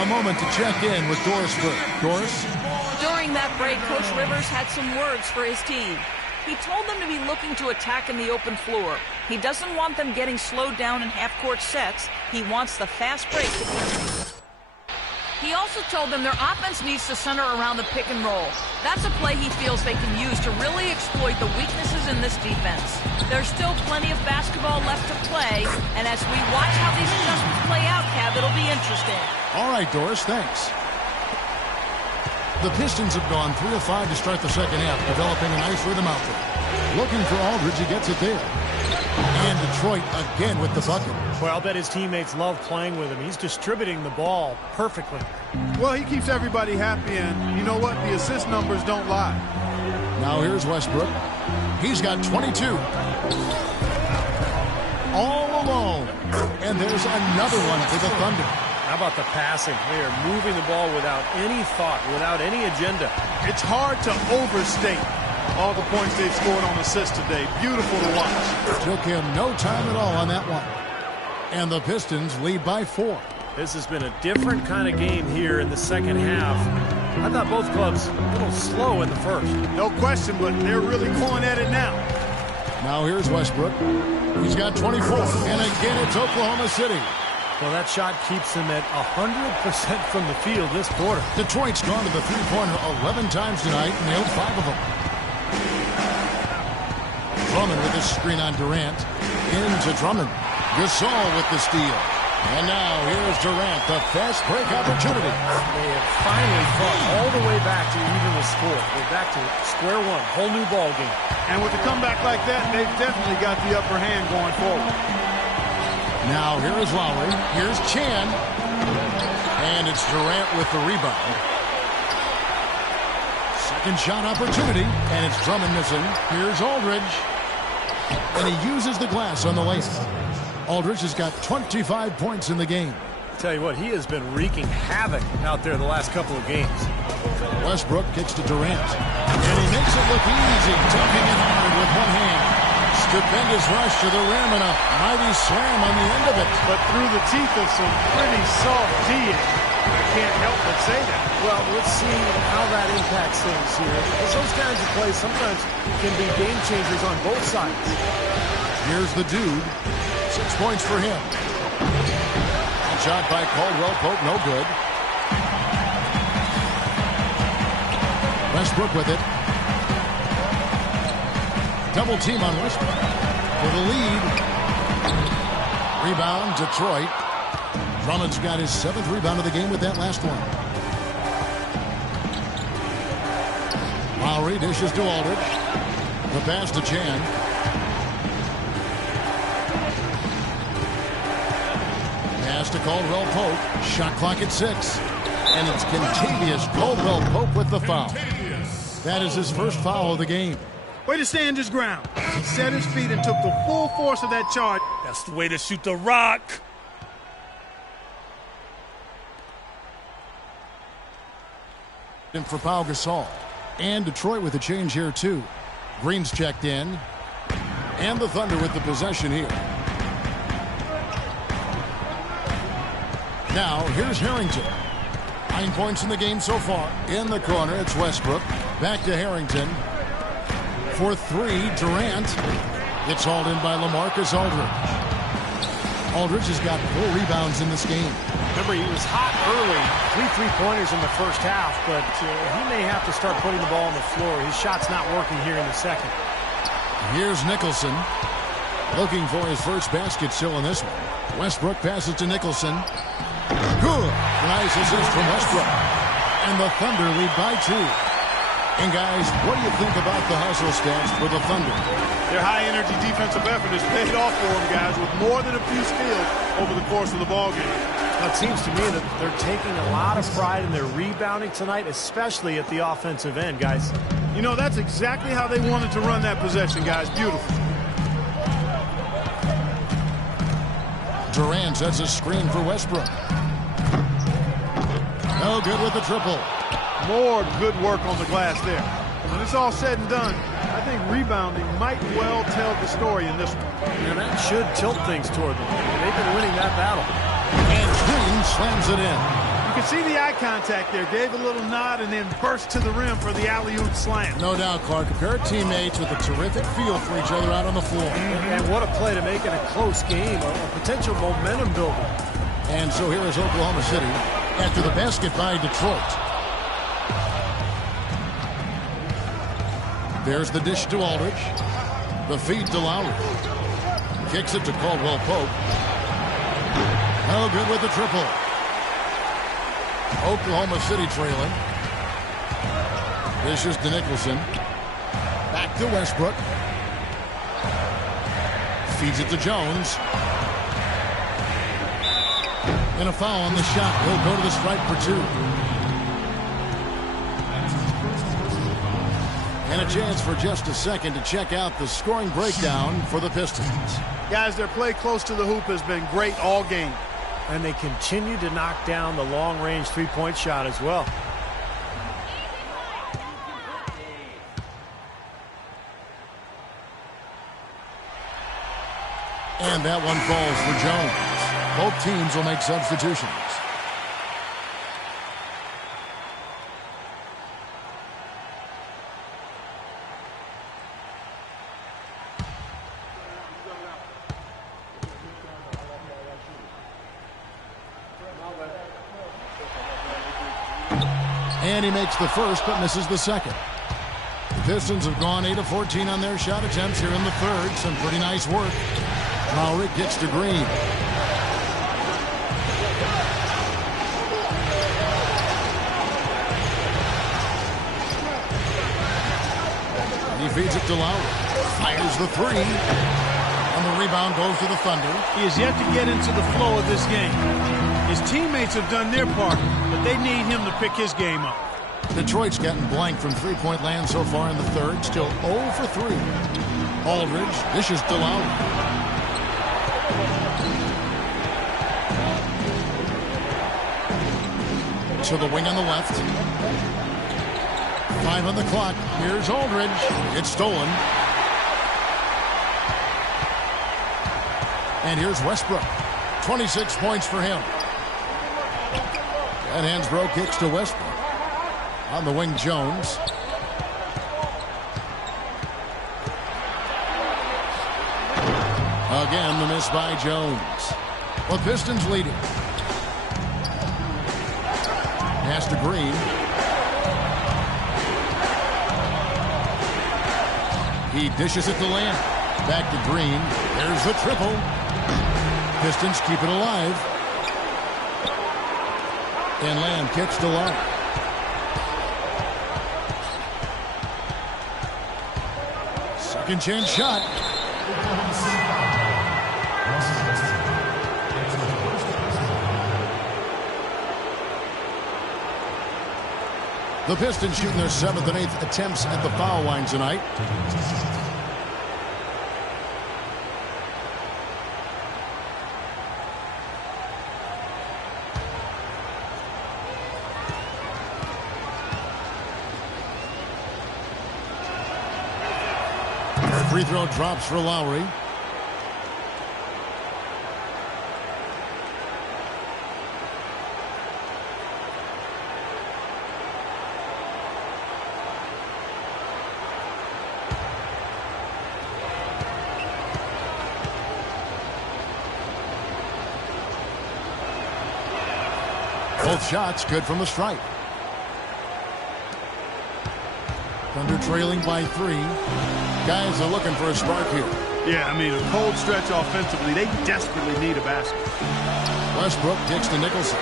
A moment to check in with Doris Burke. Doris? During that break, Coach Rivers had some words for his team. He told them to be looking to attack in the open floor. He doesn't want them getting slowed down in half-court sets. He wants the fast break. He also told them their offense needs to center around the pick and roll. That's a play he feels they can use to really exploit the weaknesses in this defense. There's still plenty of basketball left to play, and as we watch how these adjustments play out, Cav, it'll be interesting. All right, Doris, thanks. The Pistons have gone 3 of 5 to start the second half, developing a nice rhythm out there. Looking for Aldridge, he gets it there. And Detroit again with the bucket. Well, I'll bet his teammates love playing with him. He's distributing the ball perfectly. Well, he keeps everybody happy, and you know what? The assist numbers don't lie. Now here's Westbrook. He's got 22. All alone. And there's another one for the Thunder. How about the passing? They are moving the ball without any thought, without any agenda. It's hard to overstate all the points they've scored on assists today. Beautiful to watch. Took him no time at all on that one. And the Pistons lead by 4. This has been a different kind of game here in the second half. I thought both clubs a little slow in the first. No question, but they're really going at it now. Now here's Westbrook. He's got 24. And again, it's Oklahoma City. Well, that shot keeps him at 100% from the field this quarter. Detroit's gone to the three-pointer 11 times tonight, nailed 5 of them. Drummond with his screen on Durant. Into Drummond. Gasol with the steal. And now here's Durant, the fast break opportunity. They have finally fought all the way back to even the score. They're back to square one, whole new ball game. And with a comeback like that, they've definitely got the upper hand going forward. Now here is Lowry. Here's Chan. And it's Durant with the rebound. Second shot opportunity. And it's Drummond missing. Here's Aldridge. And he uses the glass on the layup. Aldridge has got 25 points in the game. Tell you what, he has been wreaking havoc out there the last couple of games. Westbrook kicks to Durant. And he makes it look easy, dunking it hard with one hand. Stupendous rush to the rim and a mighty slam on the end of it. But through the teeth of some pretty soft D'ing. I can't help but say that. Well, let's see how that impacts things here. Because those kinds of plays sometimes can be game changers on both sides. Here's the dude. 6 points for him. Shot by Caldwell Pope, no good. Westbrook with it. Double team on Westbrook for the lead. Rebound, Detroit. Drummond's got his 7th rebound of the game with that last one. Lowry dishes to Aldridge. The pass to Chan. Pass to Caldwell Pope. Shot clock at 6. And it's Kentavious Caldwell Pope with the foul. That is his first foul of the game. Way to stand his ground. He set his feet and took the full force of that charge. That's the way to shoot the rock. And for Pau Gasol. And Detroit with a change here, too. Green's checked in. And the Thunder with the possession here. Now, here's Harrington. 9 points in the game so far. In the corner, it's Westbrook. Back to Harrington. For 3, Durant. It's hauled in by LaMarcus Aldridge. Aldridge has got 4 rebounds in this game. Remember, he was hot early. 3 3-pointers in the first half, but he may have to start putting the ball on the floor. His shot's not working here in the second. Here's Nicholson. Looking for his first basket still in this one. Westbrook passes to Nicholson. Good. Nice assist from Westbrook. And the Thunder lead by 2. And guys, what do you think about the hustle stats for the Thunder? Their high-energy defensive effort has paid off for them, guys, with more than a few steals over the course of the ballgame. It seems to me that they're taking a lot of pride in their rebounding tonight, especially at the offensive end, guys. You know, that's exactly how they wanted to run that possession, guys. Beautiful. Durant sets a screen for Westbrook. No good with the triple. More good work on the glass there. When it's all said and done, I think rebounding might well tell the story in this one. And that should tilt things toward them. They've been winning that battle. And Green slams it in. You can see the eye contact there. Gave a little nod and then burst to the rim for the alley-oop slam. No doubt, Clark. A pair of teammates with a terrific feel for each other out on the floor. And what a play to make it a close game, a potential momentum builder. And so here is Oklahoma City after the basket by Detroit. There's the dish to Aldridge. The feed to Lowry. Kicks it to Caldwell Pope. No good with the triple. Oklahoma City trailing. This is to Nicholson. Back to Westbrook. Feeds it to Jones. And a foul on the shot. He'll go to the stripe for 2. And a chance for just a second to check out the scoring breakdown for the Pistons. Guys, their play close to the hoop has been great all game. And they continue to knock down the long-range three-point shot as well. And that one falls for Jones. Both teams will make substitutions. And he makes the first but misses the second. The Pistons have gone 8 of 14 on their shot attempts here in the third. Some pretty nice work. Lowry gets to Green. And he feeds it to Lowry. Fires the 3. And the rebound goes to the Thunder. He is yet to get into the flow of this game. His teammates have done their part, but they need him to pick his game up. Detroit's gotten blank from three-point land so far in the third. Still 0 for 3. Aldridge dishes to Lowry. To the wing on the left. 5 on the clock. Here's Aldridge. It's stolen. And here's Westbrook. 26 points for him. And Hansbrough kicks to Westbrook. On the wing, Jones. Again, the miss by Jones. The Pistons leading. Pass to Green. He dishes it to Lamb. Back to Green. There's the triple. Pistons keep it alive. And Lamb kicks to Lowry. Second chance shot. The Pistons shooting their 7th and 8th attempts at the foul line tonight. Free throw drops for Lowry. Both shots good from the stripe. Thunder trailing by 3. Guys are looking for a spark here. Yeah, I mean, a cold stretch offensively. They desperately need a basket. Westbrook takes to Nicholson.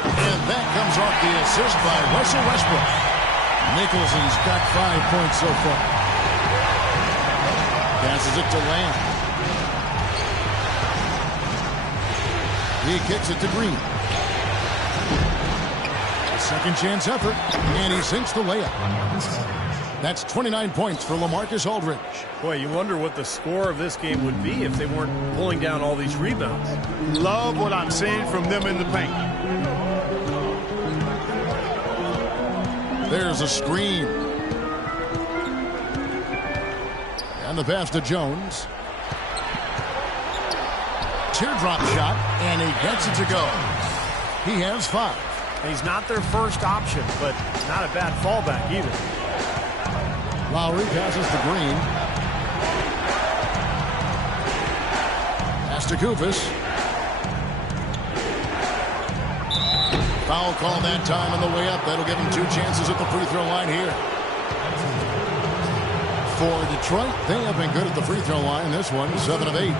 And that comes off the assist by Russell Westbrook. Nicholson's got 5 points so far. Passes it to Lamb. He kicks it to Green. A second chance effort, and he sinks the layup. That's 29 points for LaMarcus Aldridge. Boy, you wonder what the score of this game would be if they weren't pulling down all these rebounds. Love what I'm seeing from them in the paint. There's a screen. And the pass to Jones. Teardrop shot, and he gets it to go. He has 5. He's not their first option, but not a bad fallback either. Lowry passes to Green. Pass to Kufis. Foul call that time on the way up. That'll give him 2 chances at the free throw line here. For Detroit, they have been good at the free throw line. This one, 7 of 8.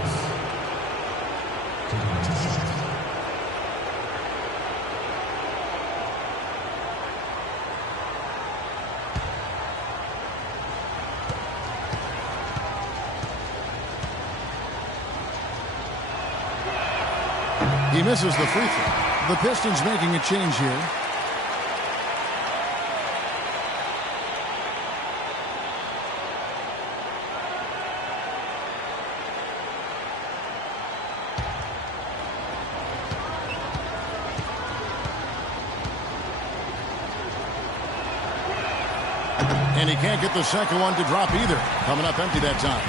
He misses the free throw. The Pistons making a change here. And he can't get the second one to drop either. Coming up empty that time.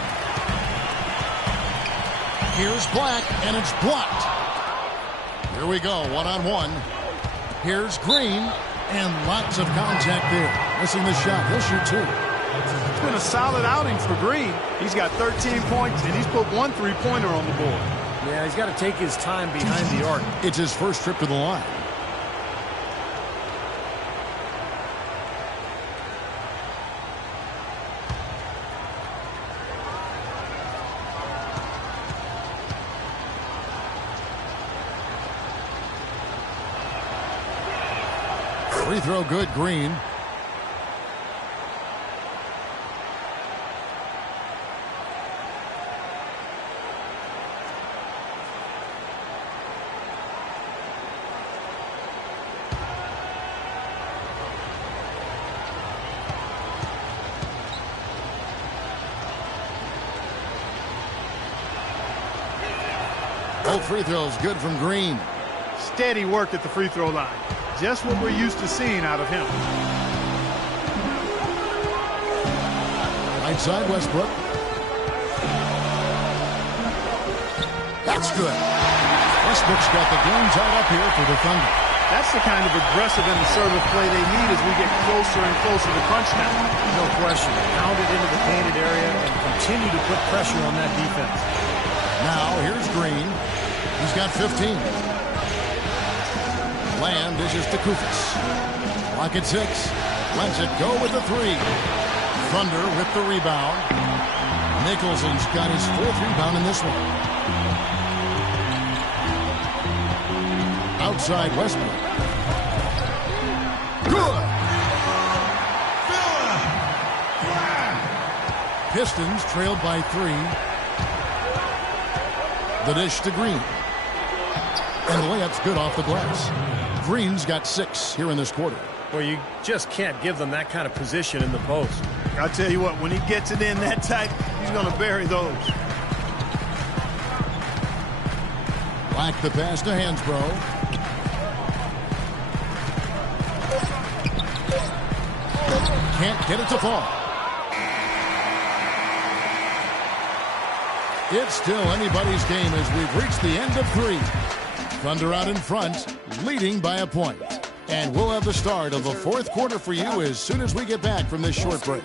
Here's Black, and it's blocked. Here we go, one-on-one. Here's Green, and lots of contact there. Missing the shot. He'll shoot 2. It's been a solid outing for Green. He's got 13 points, and he's put 1 3-pointer on the board. Yeah, he's got to take his time behind the arc. It's his first trip to the line. Free throw good, Green. Both free throws good from Green. Steady work at the free throw line. Just what we're used to seeing out of him. Right side, Westbrook. That's good. Westbrook's got the game tied up here for the Thunder. That's the kind of aggressive and assertive play they need as we get closer and closer to crunch time. No question. Pound it into the painted area and continue to put pressure on that defense. Now, here's Green. He's got 15. Lamb dishes to Kufis. Clock at 6. Lets it go with the 3. Thunder with the rebound. Nicholson's got his 4th rebound in this one. Outside Westbrook. Good. Pistons trailed by 3. The dish to Green. And the layup's good off the glass. Green's got 6 here in this quarter. Well, you just can't give them that kind of position in the post. I'll tell you what, when he gets it in that tight, he's going to bury those. Black the pass to Hansbrough. Can't get it to fall. It's still anybody's game as we've reached the end of 3. Thunder out in front, leading by a point. And we'll have the start of the 4th quarter for you as soon as we get back from this short break.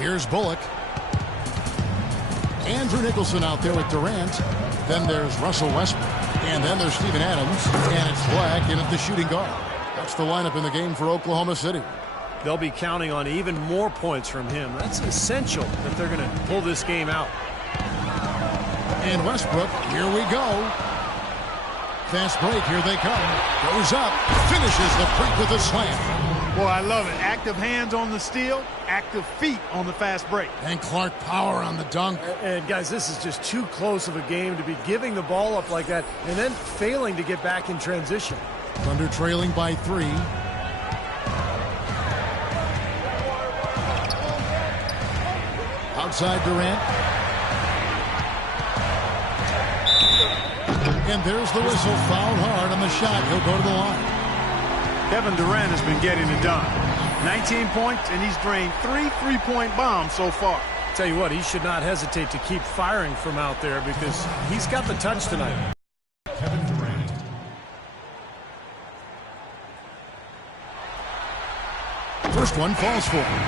Here's Bullock. Andrew Nicholson out there with Durant. Then there's Russell Westbrook. And then there's Steven Adams. And it's Black in at the shooting guard. That's the lineup in the game for Oklahoma City. They'll be counting on even more points from him. That's essential if they're going to pull this game out. And Westbrook, here we go. Fast break, here they come. Goes up, finishes the break with a slam. Boy, I love it. Active hands on the steal, active feet on the fast break. And Clark power on the dunk. And guys, this is just too close of a game to be giving the ball up like that and then failing to get back in transition. Thunder trailing by 3. Outside Durant. And there's the whistle. Fouled hard on the shot. He'll go to the line. Kevin Durant has been getting it done. 19 points, and he's drained 3 3-point bombs so far. Tell you what, he should not hesitate to keep firing from out there because he's got the touch tonight. Kevin Durant. First one falls for him.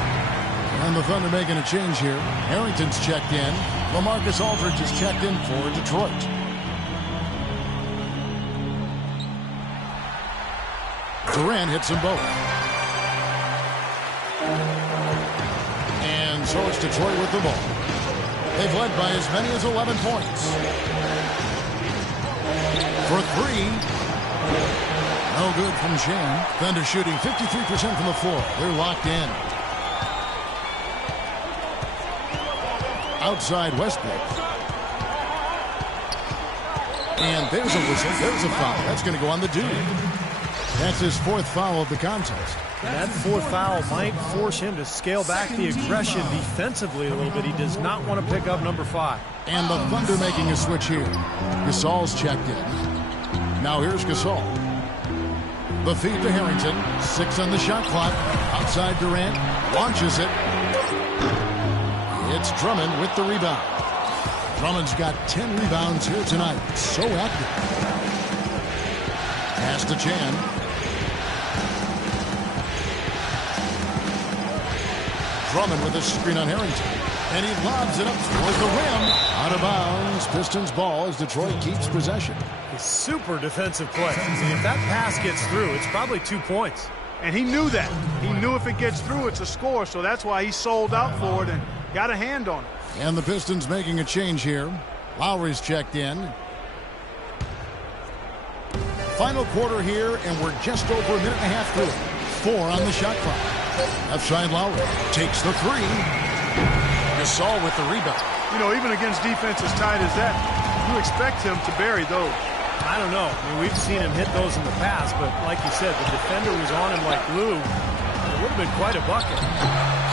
And the Thunder making a change here. Harrington's checked in. LaMarcus Aldridge is checked in for Detroit. Durant hits them both. And so it's Detroit with the ball. They've led by as many as 11 points. For 3. No good from Shan. Thunder shooting 53% from the floor. They're locked in. Outside Westbrook. And there's a whistle. There's a foul. That's going to go on the dude. That's his 4th foul of the contest. And that 4th foul might force him to scale back the aggression defensively a little bit. He does not want to pick up number 5. And the Thunder making a switch here. Gasol's checked in. Now here's Gasol. The feed to Harrington. 6 on the shot clock. Outside Durant. Launches it. It's Drummond with the rebound. Drummond's got 10 rebounds here tonight. So active. Pass to Chan. Drummond with a screen on Harrington. And he lobs it up toward the rim. Out of bounds. Pistons ball as Detroit keeps possession. A super defensive play. If that pass gets through, it's probably 2 points. And he knew that. He knew if it gets through, it's a score. So that's why he sold out for it and got a hand on it. And the Pistons making a change here. Lowry's checked in. Final quarter here, and we're just over a minute and a half through it. 4 on the shot clock. Left side Lowry takes the 3. Gasol with the rebound. You know, even against defense as tight as that, you expect him to bury those. I don't know. I mean, we've seen him hit those in the past, but like you said, the defender was on him like glue. It would have been quite a bucket.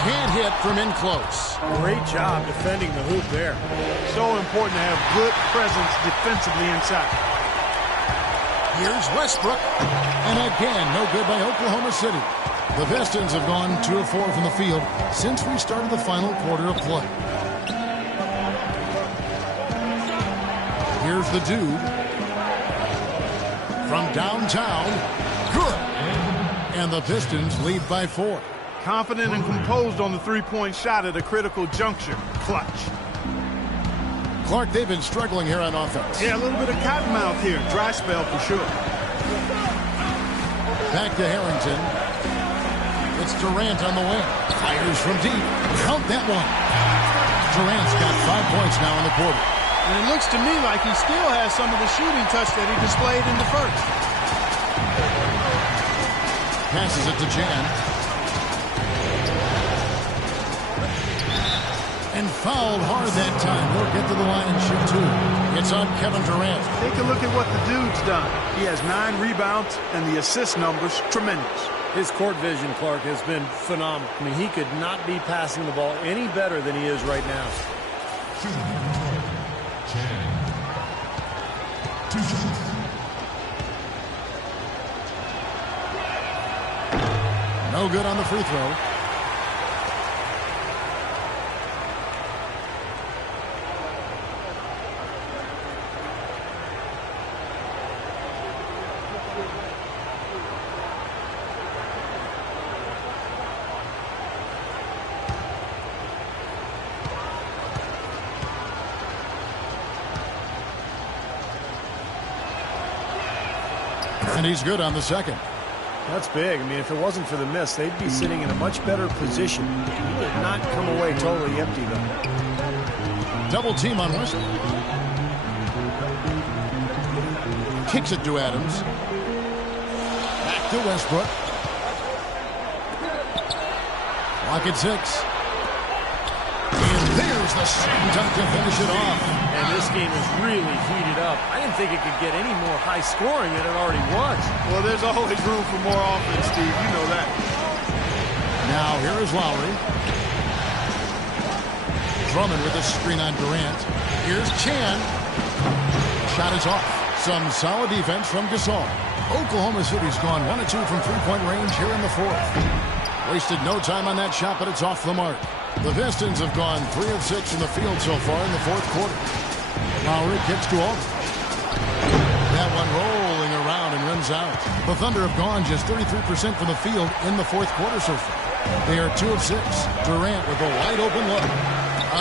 Can't hit from in close. Great job defending the hoop there. So important to have good presence defensively inside. Here's Westbrook. And again, no good by Oklahoma City. The Pistons have gone 2 of 4 from the field since we started the final quarter of play. Here's the dude. From downtown. Good. And the Pistons lead by 4. Confident and composed on the 3-point shot at a critical juncture. Clutch. Clark, they've been struggling here on offense. Yeah, a little bit of cottonmouth here. Dry spell for sure. Back to Harrington. It's Durant on the wing. Fires from deep. Count that one. Durant's got 5 points now in the quarter. And it looks to me like he still has some of the shooting touch that he displayed in the first. Passes it to Chan. And fouled hard that time. He'll get to the line and shoot 2. It's on Kevin Durant. Take a look at what the dude's done. He has 9 rebounds, and the assist numbers tremendous. His court vision, Clark, has been phenomenal. I mean, he could not be passing the ball any better than he is right now. No good on the free throw. And he's good on the second. That's big. I mean, if it wasn't for the miss, they'd be sitting in a much better position. He did not come away totally empty, though. Double team on Westbrook. Kicks it to Adams. Back to Westbrook. Clock at 6. And there's the slam dunk to finish it off. And this game is really heated up. I didn't think it could get any more high scoring than it already was. Well, there's always room for more offense, Steve. You know that. Now here is Lowry. Drummond with a screen on Durant. Here's Chan. Shot is off. Some solid defense from Gasol. Oklahoma City's gone 1 of 2 from three-point range here in the fourth. Wasted no time on that shot, but it's off the mark. The Pistons have gone 3 of 6 in the field so far in the fourth quarter. Lowry kicks to Aldridge. That one rolling around and rims out. The Thunder have gone just 33% from the field in the fourth quarter so far. They are 2 of 6. Durant with a wide open look.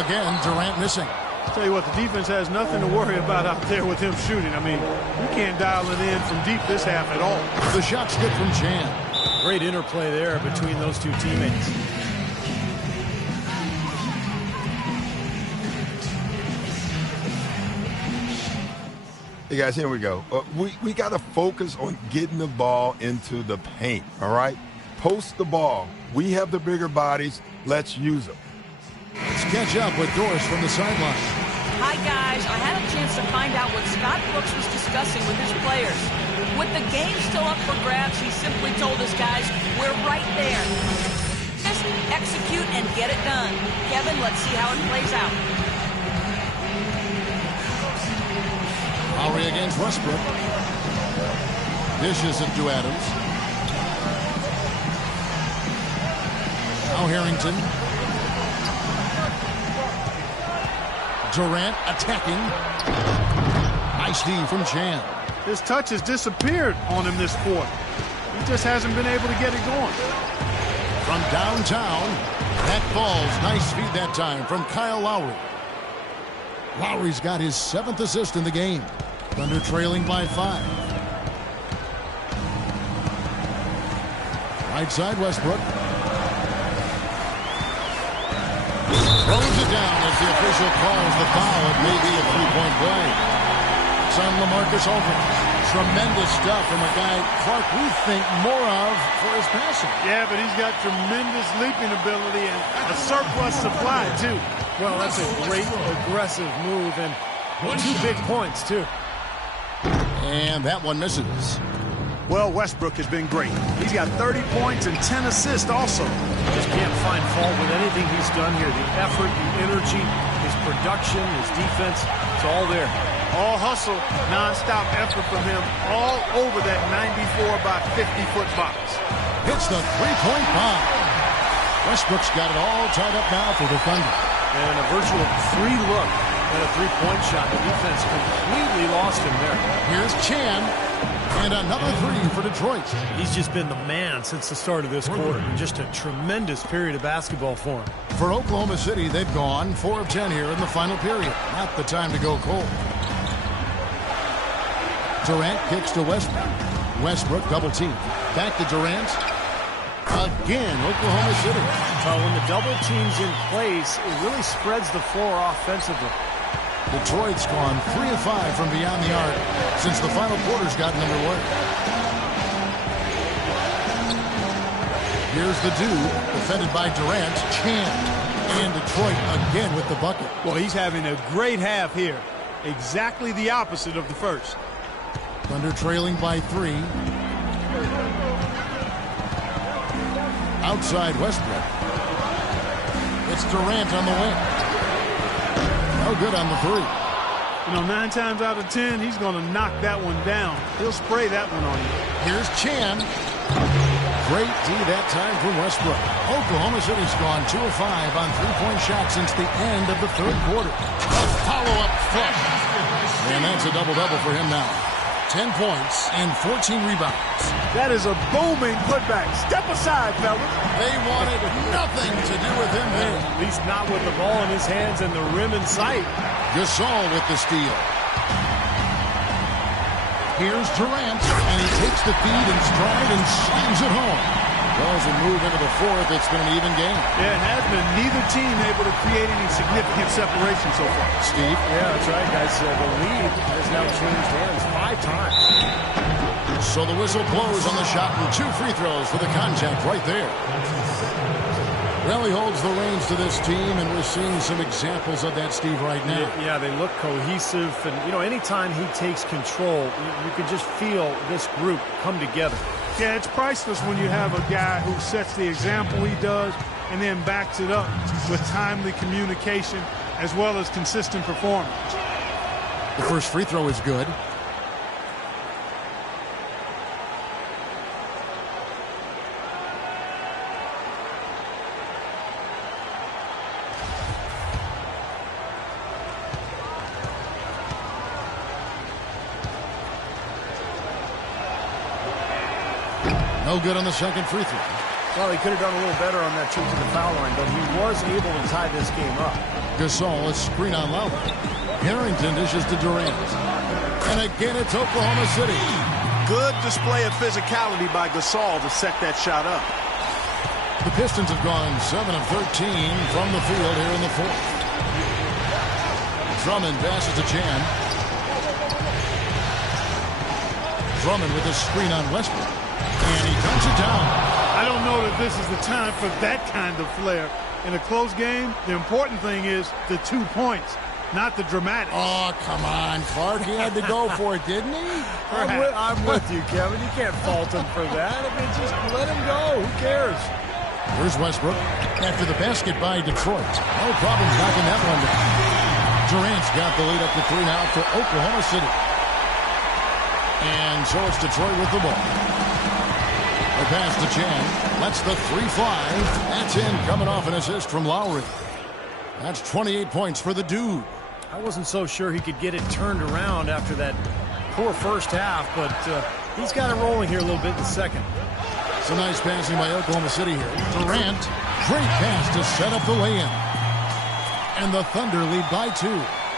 Again, Durant missing. Tell you what, the defense has nothing to worry about out there with him shooting. I mean, you can't dial it in from deep this half at all. The shot's good from Chan. Great interplay there between those two teammates. Hey, guys, here we go. We got to focus on getting the ball into the paint, all right? Post the ball. We have the bigger bodies. Let's use them. Let's catch up with Doris from the sideline. Hi, guys. I had a chance to find out what Scott Brooks was discussing with his players. With the game still up for grabs, he simply told his guys, we're right there. Just execute and get it done. Kevin, let's see how it plays out. Lowry against Westbrook. Dishes it to Adams. Now Harrington. Durant attacking. Nice D from Chan. His touch has disappeared on him this quarter. He just hasn't been able to get it going. From downtown, that falls. Nice feed that time from Kyle Lowry. Lowry's got his 7th assist in the game. Thunder trailing by 5. Right side, Westbrook. Throws it down as the official calls the foul. It may be a three-point play. It's on LaMarcus Aldridge. Tremendous stuff from a guy, Clark, we think more of for his passing. Yeah, but he's got tremendous leaping ability and a surplus supply, too. Well, that's a great aggressive move and 2 big points, too. And that one misses. Well, Westbrook has been great. He's got 30 points and 10 assists also. Just can't find fault with anything he's done here. The effort, the energy, his production, his defense, it's all there. All hustle, nonstop effort from him all over that 94 by 50-foot box. Hits the three-point bomb. Westbrook's got it all tied up now for the Thunder. And a virtual free look at a three-point shot. The defense completely lost him there. Here's Chan. And another 3 for Detroit. He's just been the man since the start of this quarter. Just a tremendous period of basketball for him. For Oklahoma City, they've gone 4 of 10 here in the final period. Not the time to go cold. Durant kicks to Westbrook. Westbrook double team. Back to Durant. Again, Oklahoma City. So when the double team's in place, it really spreads the floor offensively. Detroit's gone 3 of 5 from beyond the arc since the final quarter's gotten underway. Here's the Dude, defended by Durant. Chan. And Detroit again with the bucket. Well, he's having a great half here. Exactly the opposite of the first. Thunder trailing by 3. Outside Westbrook. It's Durant on the wing. No good on the 3. You know, 9 times out of 10, he's going to knock that one down. He'll spray that one on you. Here's Chan. Great D that time from Westbrook. Oklahoma City's gone 2 of 5 on three-point shots since the end of the third quarter. A follow-up flush. And that's a double-double for him now. 10 points and 14 rebounds. That is a booming putback. Step aside, fellas. They wanted nothing to do with him there. At least not with the ball in his hands and the rim in sight. Gasol with the steal. Here's Durant, and he takes the feed in stride and slams it home. Well, as we move into the fourth, it's been an even game. Yeah, it has been. Neither team able to create any significant separation so far. Steve? Yeah, that's right, guys. The lead has now changed hands 5 times. So the whistle blows on the shot and 2 free throws for the contact right there. Well, he holds the reins to this team, and we're seeing some examples of that, Steve, right now. Yeah, they look cohesive, and, you know, anytime he takes control, you can just feel this group come together. Yeah, it's priceless when you have a guy who sets the example he does and then backs it up with timely communication as well as consistent performance. The first free throw is good. No good on the second free throw. Well, he could have done a little better on that trip to the foul line, but he was able to tie this game up. Gasol, a screen on Lowry. Harrington dishes to Durant. And again, it's Oklahoma City. Good display of physicality by Gasol to set that shot up. The Pistons have gone 7 of 13 from the field here in the fourth. Drummond passes to Chan. Drummond with a screen on Westbrook. And he dunks it down. I don't know that this is the time for that kind of flair. In a close game, the important thing is the 2 points, not the dramatics. Oh, come on, Clark. He had to go for it, didn't he? I'm with you, Kevin. You can't fault him for that. I mean, just let him go. Who cares? Here's Westbrook after the basket by Detroit. No problem knocking that one down. Durant's got the lead up to 3 now for Oklahoma City. And so it's Detroit with the ball. The pass to Chan. Lets the 3 fly. That's in, coming off an assist from Lowry. That's 28 points for the Dude. I wasn't so sure he could get it turned around after that poor first half, but he's got it rolling here a little bit in the second. Some nice passing by Oklahoma City here. Durant, great pass to set up the lay-in. And the Thunder lead by 2.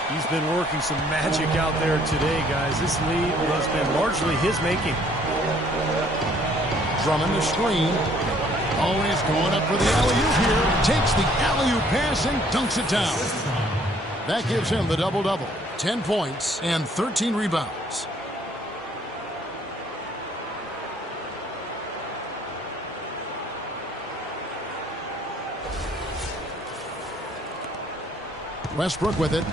He's been working some magic out there today, guys. This lead has been largely his making. Drummond the screen. Always going up for the alley-oop here. Takes the alley-oop pass and dunks it down. That gives him the double-double. 10 points and 13 rebounds. Westbrook with it.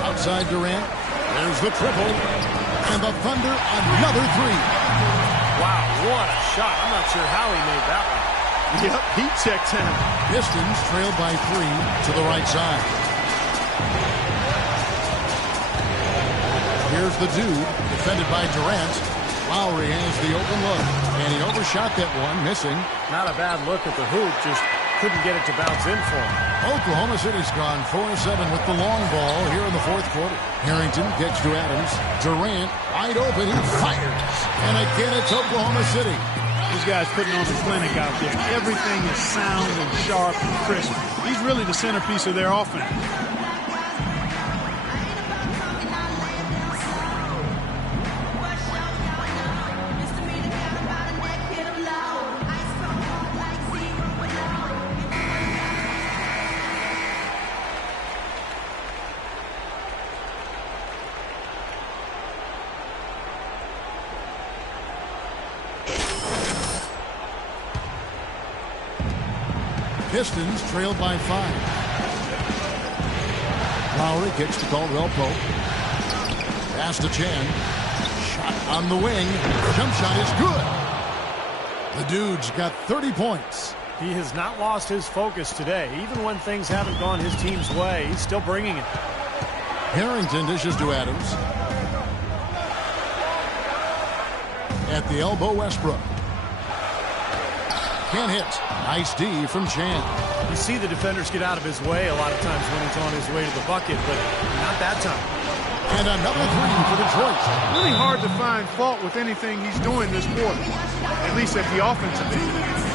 Outside Durant. There's the triple. And the Thunder, another 3. Wow, what a shot. I'm not sure how he made that one. Yep, he checked him. Pistons trailed by 3 to the right side. Here's the Dude, defended by Durant. Lowry has the open look, and he overshot that one, missing. Not a bad look at the hoop, just couldn't get it to bounce in for him. Oklahoma City's gone 4-7 with the long ball here in the fourth quarter. Harrington gets to Adams. Durant, wide open, he fires. And again, it's Oklahoma City. These guys putting on the clinic out there. Everything is sound and sharp and crisp. He's really the centerpiece of their offense. Pistons trailed by 5. Lowry kicks to Caldwell Pope. Pass to Chan. Shot on the wing. Jump shot is good. The Dude's got 30 points. He has not lost his focus today. Even when things haven't gone his team's way, he's still bringing it. Harrington dishes to Adams. At the elbow, Westbrook. Can't hit. Nice D from Chan. You see the defenders get out of his way a lot of times when he's on his way to the bucket, but not that time. And another 3 for Detroit. Really hard to find fault with anything he's doing this quarter, at least at the offensive end.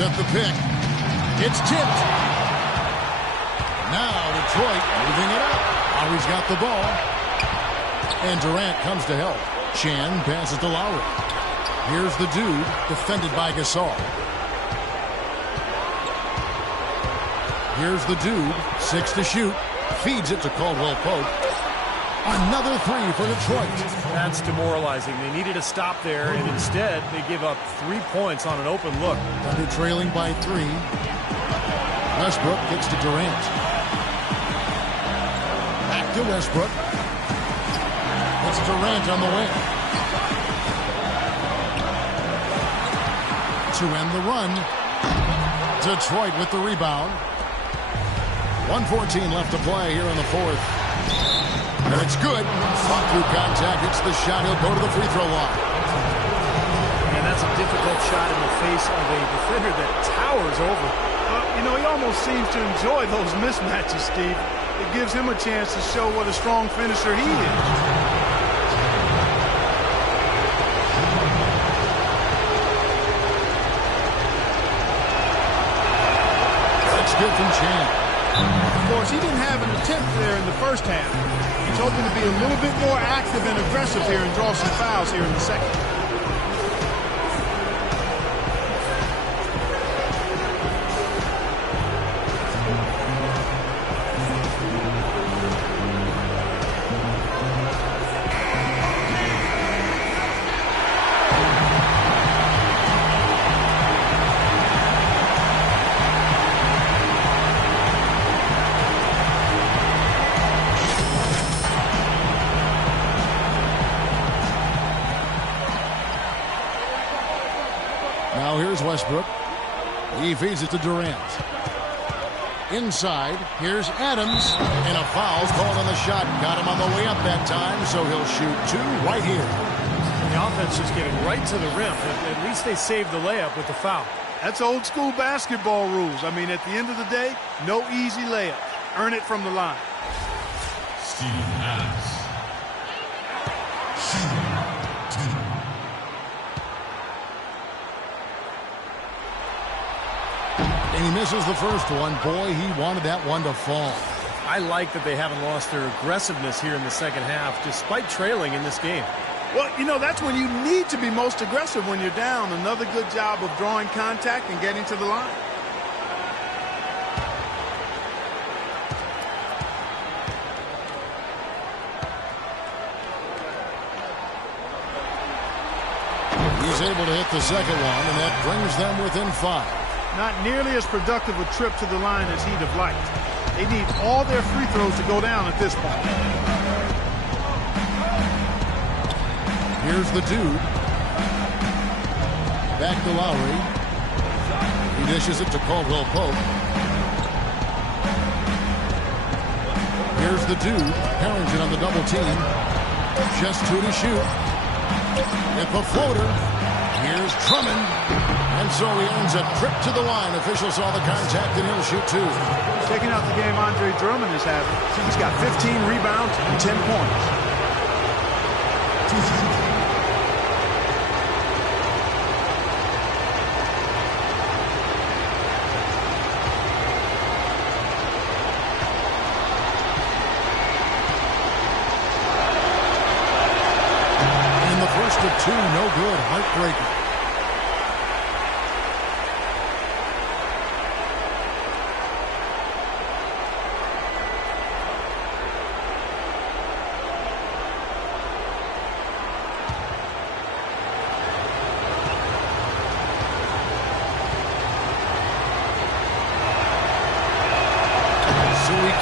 at the pick. It's tipped. Now Detroit moving it up. Lowry's got the ball. And Durant comes to help. Chan passes to Lowry. Here's the dude, defended by Gasol. Here's the dude, 6 to shoot. Feeds it to Caldwell Pope. Another 3 for Detroit. That's demoralizing. They needed a stop there, and instead they give up 3 points on an open look. Thunder trailing by 3. Westbrook gets to Durant. Back to Westbrook. It's Durant on the wing. To end the run. Detroit with the rebound. 1:14 left to play here in the fourth. And it's good. Fought through contact. It's the shot. He'll go to the free throw line. And that's a difficult shot in the face of a defender that towers over. You know, he almost seems to enjoy those mismatches, Steve. It gives him a chance to show what a strong finisher he is. That's good from Chan. Of course, he didn't have an attempt there in the first half. He's hoping to be a little bit more active and aggressive here and draw some fouls here in the second. Now here's Westbrook. He feeds it to Durant. Inside, here's Adams. And a foul called on the shot. Got him on the way up that time, so he'll shoot 2 right here. And the offense just getting right to the rim. At least they saved the layup with the foul. That's old school basketball rules. I mean, at the end of the day, no easy layup. Earn it from the line. Steve Adams. And he misses the first one. Boy, he wanted that one to fall. I like that they haven't lost their aggressiveness here in the second half, despite trailing in this game. Well, you know, that's when you need to be most aggressive when you're down. Another good job of drawing contact and getting to the line. He's able to hit the second one, and that brings them within 5. Not nearly as productive a trip to the line as he'd have liked. They need all their free throws to go down at this point. Here's the dude. Back to Lowry. He dishes it to Caldwell Pope. Here's the dude. Harrington on the double team. Just 2 to shoot. With the floater. Here's Drummond. And so he earns a trip to the line. Official saw the contact, and he'll shoot 2. Checking out the game Andre Drummond is having. He's got 15 rebounds and 10 points. And the first of 2, no good. Heartbreaker.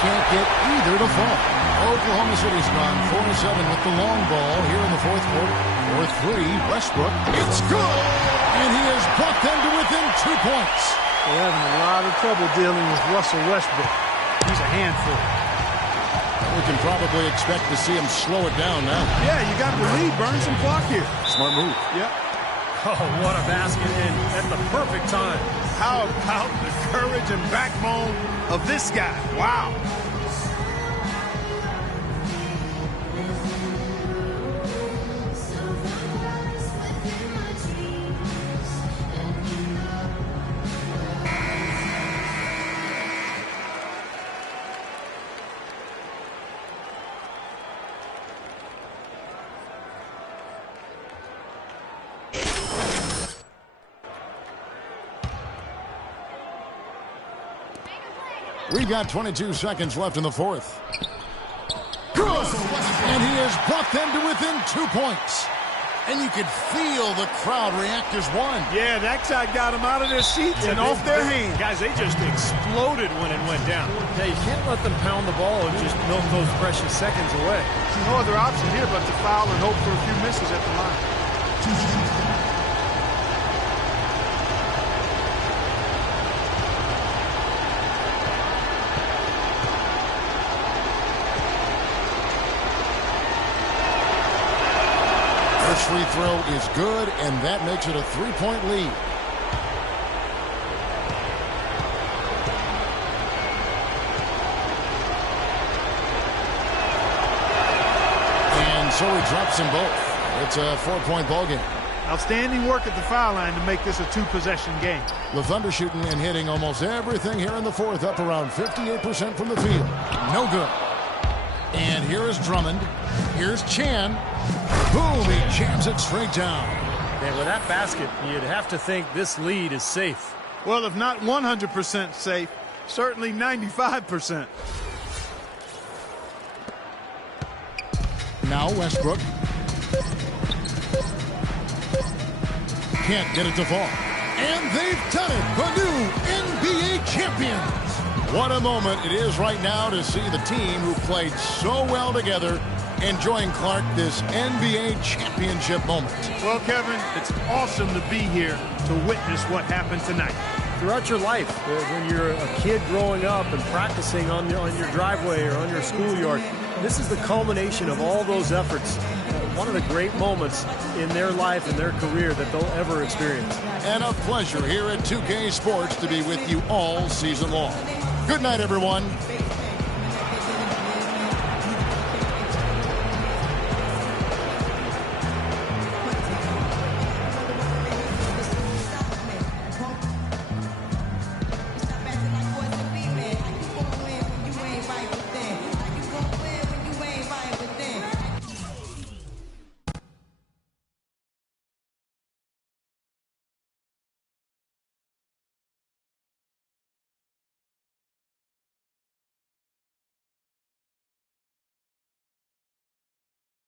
Can't get either to fall. Oklahoma City's gone 4-7 with the long ball here in the fourth quarter. 4-3, Westbrook. It's good! And he has brought them to within 2 points. They're having a lot of trouble dealing with Russell Westbrook. He's a handful. We can probably expect to see him slow it down now. Yeah, you got the lead. Burn some clock here. Smart move. Yep. Oh, what a basket, and at the perfect time. How about the courage and backbone of this guy? Wow. We've got 22 seconds left in the fourth. Good! And he has brought them to within 2 points. And you could feel the crowd react as one. Yeah, that shot got them out of their seats and off their hands. Guys, they just exploded when it went down. Yeah, you can't let them pound the ball and just milk those precious seconds away. No other option here but to foul and hope for a few misses at the line. First free throw is good, and that makes it a 3-point lead. And so he drops them both. It's a 4-point ball game. Outstanding work at the foul line to make this a 2-possession game. The Thunder shooting and hitting almost everything here in the fourth, up around 58% from the field. No good. And here is Drummond. Here's Chan. Boom, he jams it straight down. And with that basket, you'd have to think this lead is safe. Well, if not 100% safe, certainly 95%. Now Westbrook. Can't get it to fall. And they've done it. The new NBA champions. What a moment it is right now to see the team who played so well together enjoying, Clark, this NBA championship moment. Well, Kevin, it's awesome to be here to witness what happened tonight. Throughout your life, when you're a kid growing up and practicing on your driveway or on your schoolyard, this is the culmination of all those efforts. One of the great moments in their life and their career that they'll ever experience. And a pleasure here at 2K Sports to be with you all season long. Good night, everyone.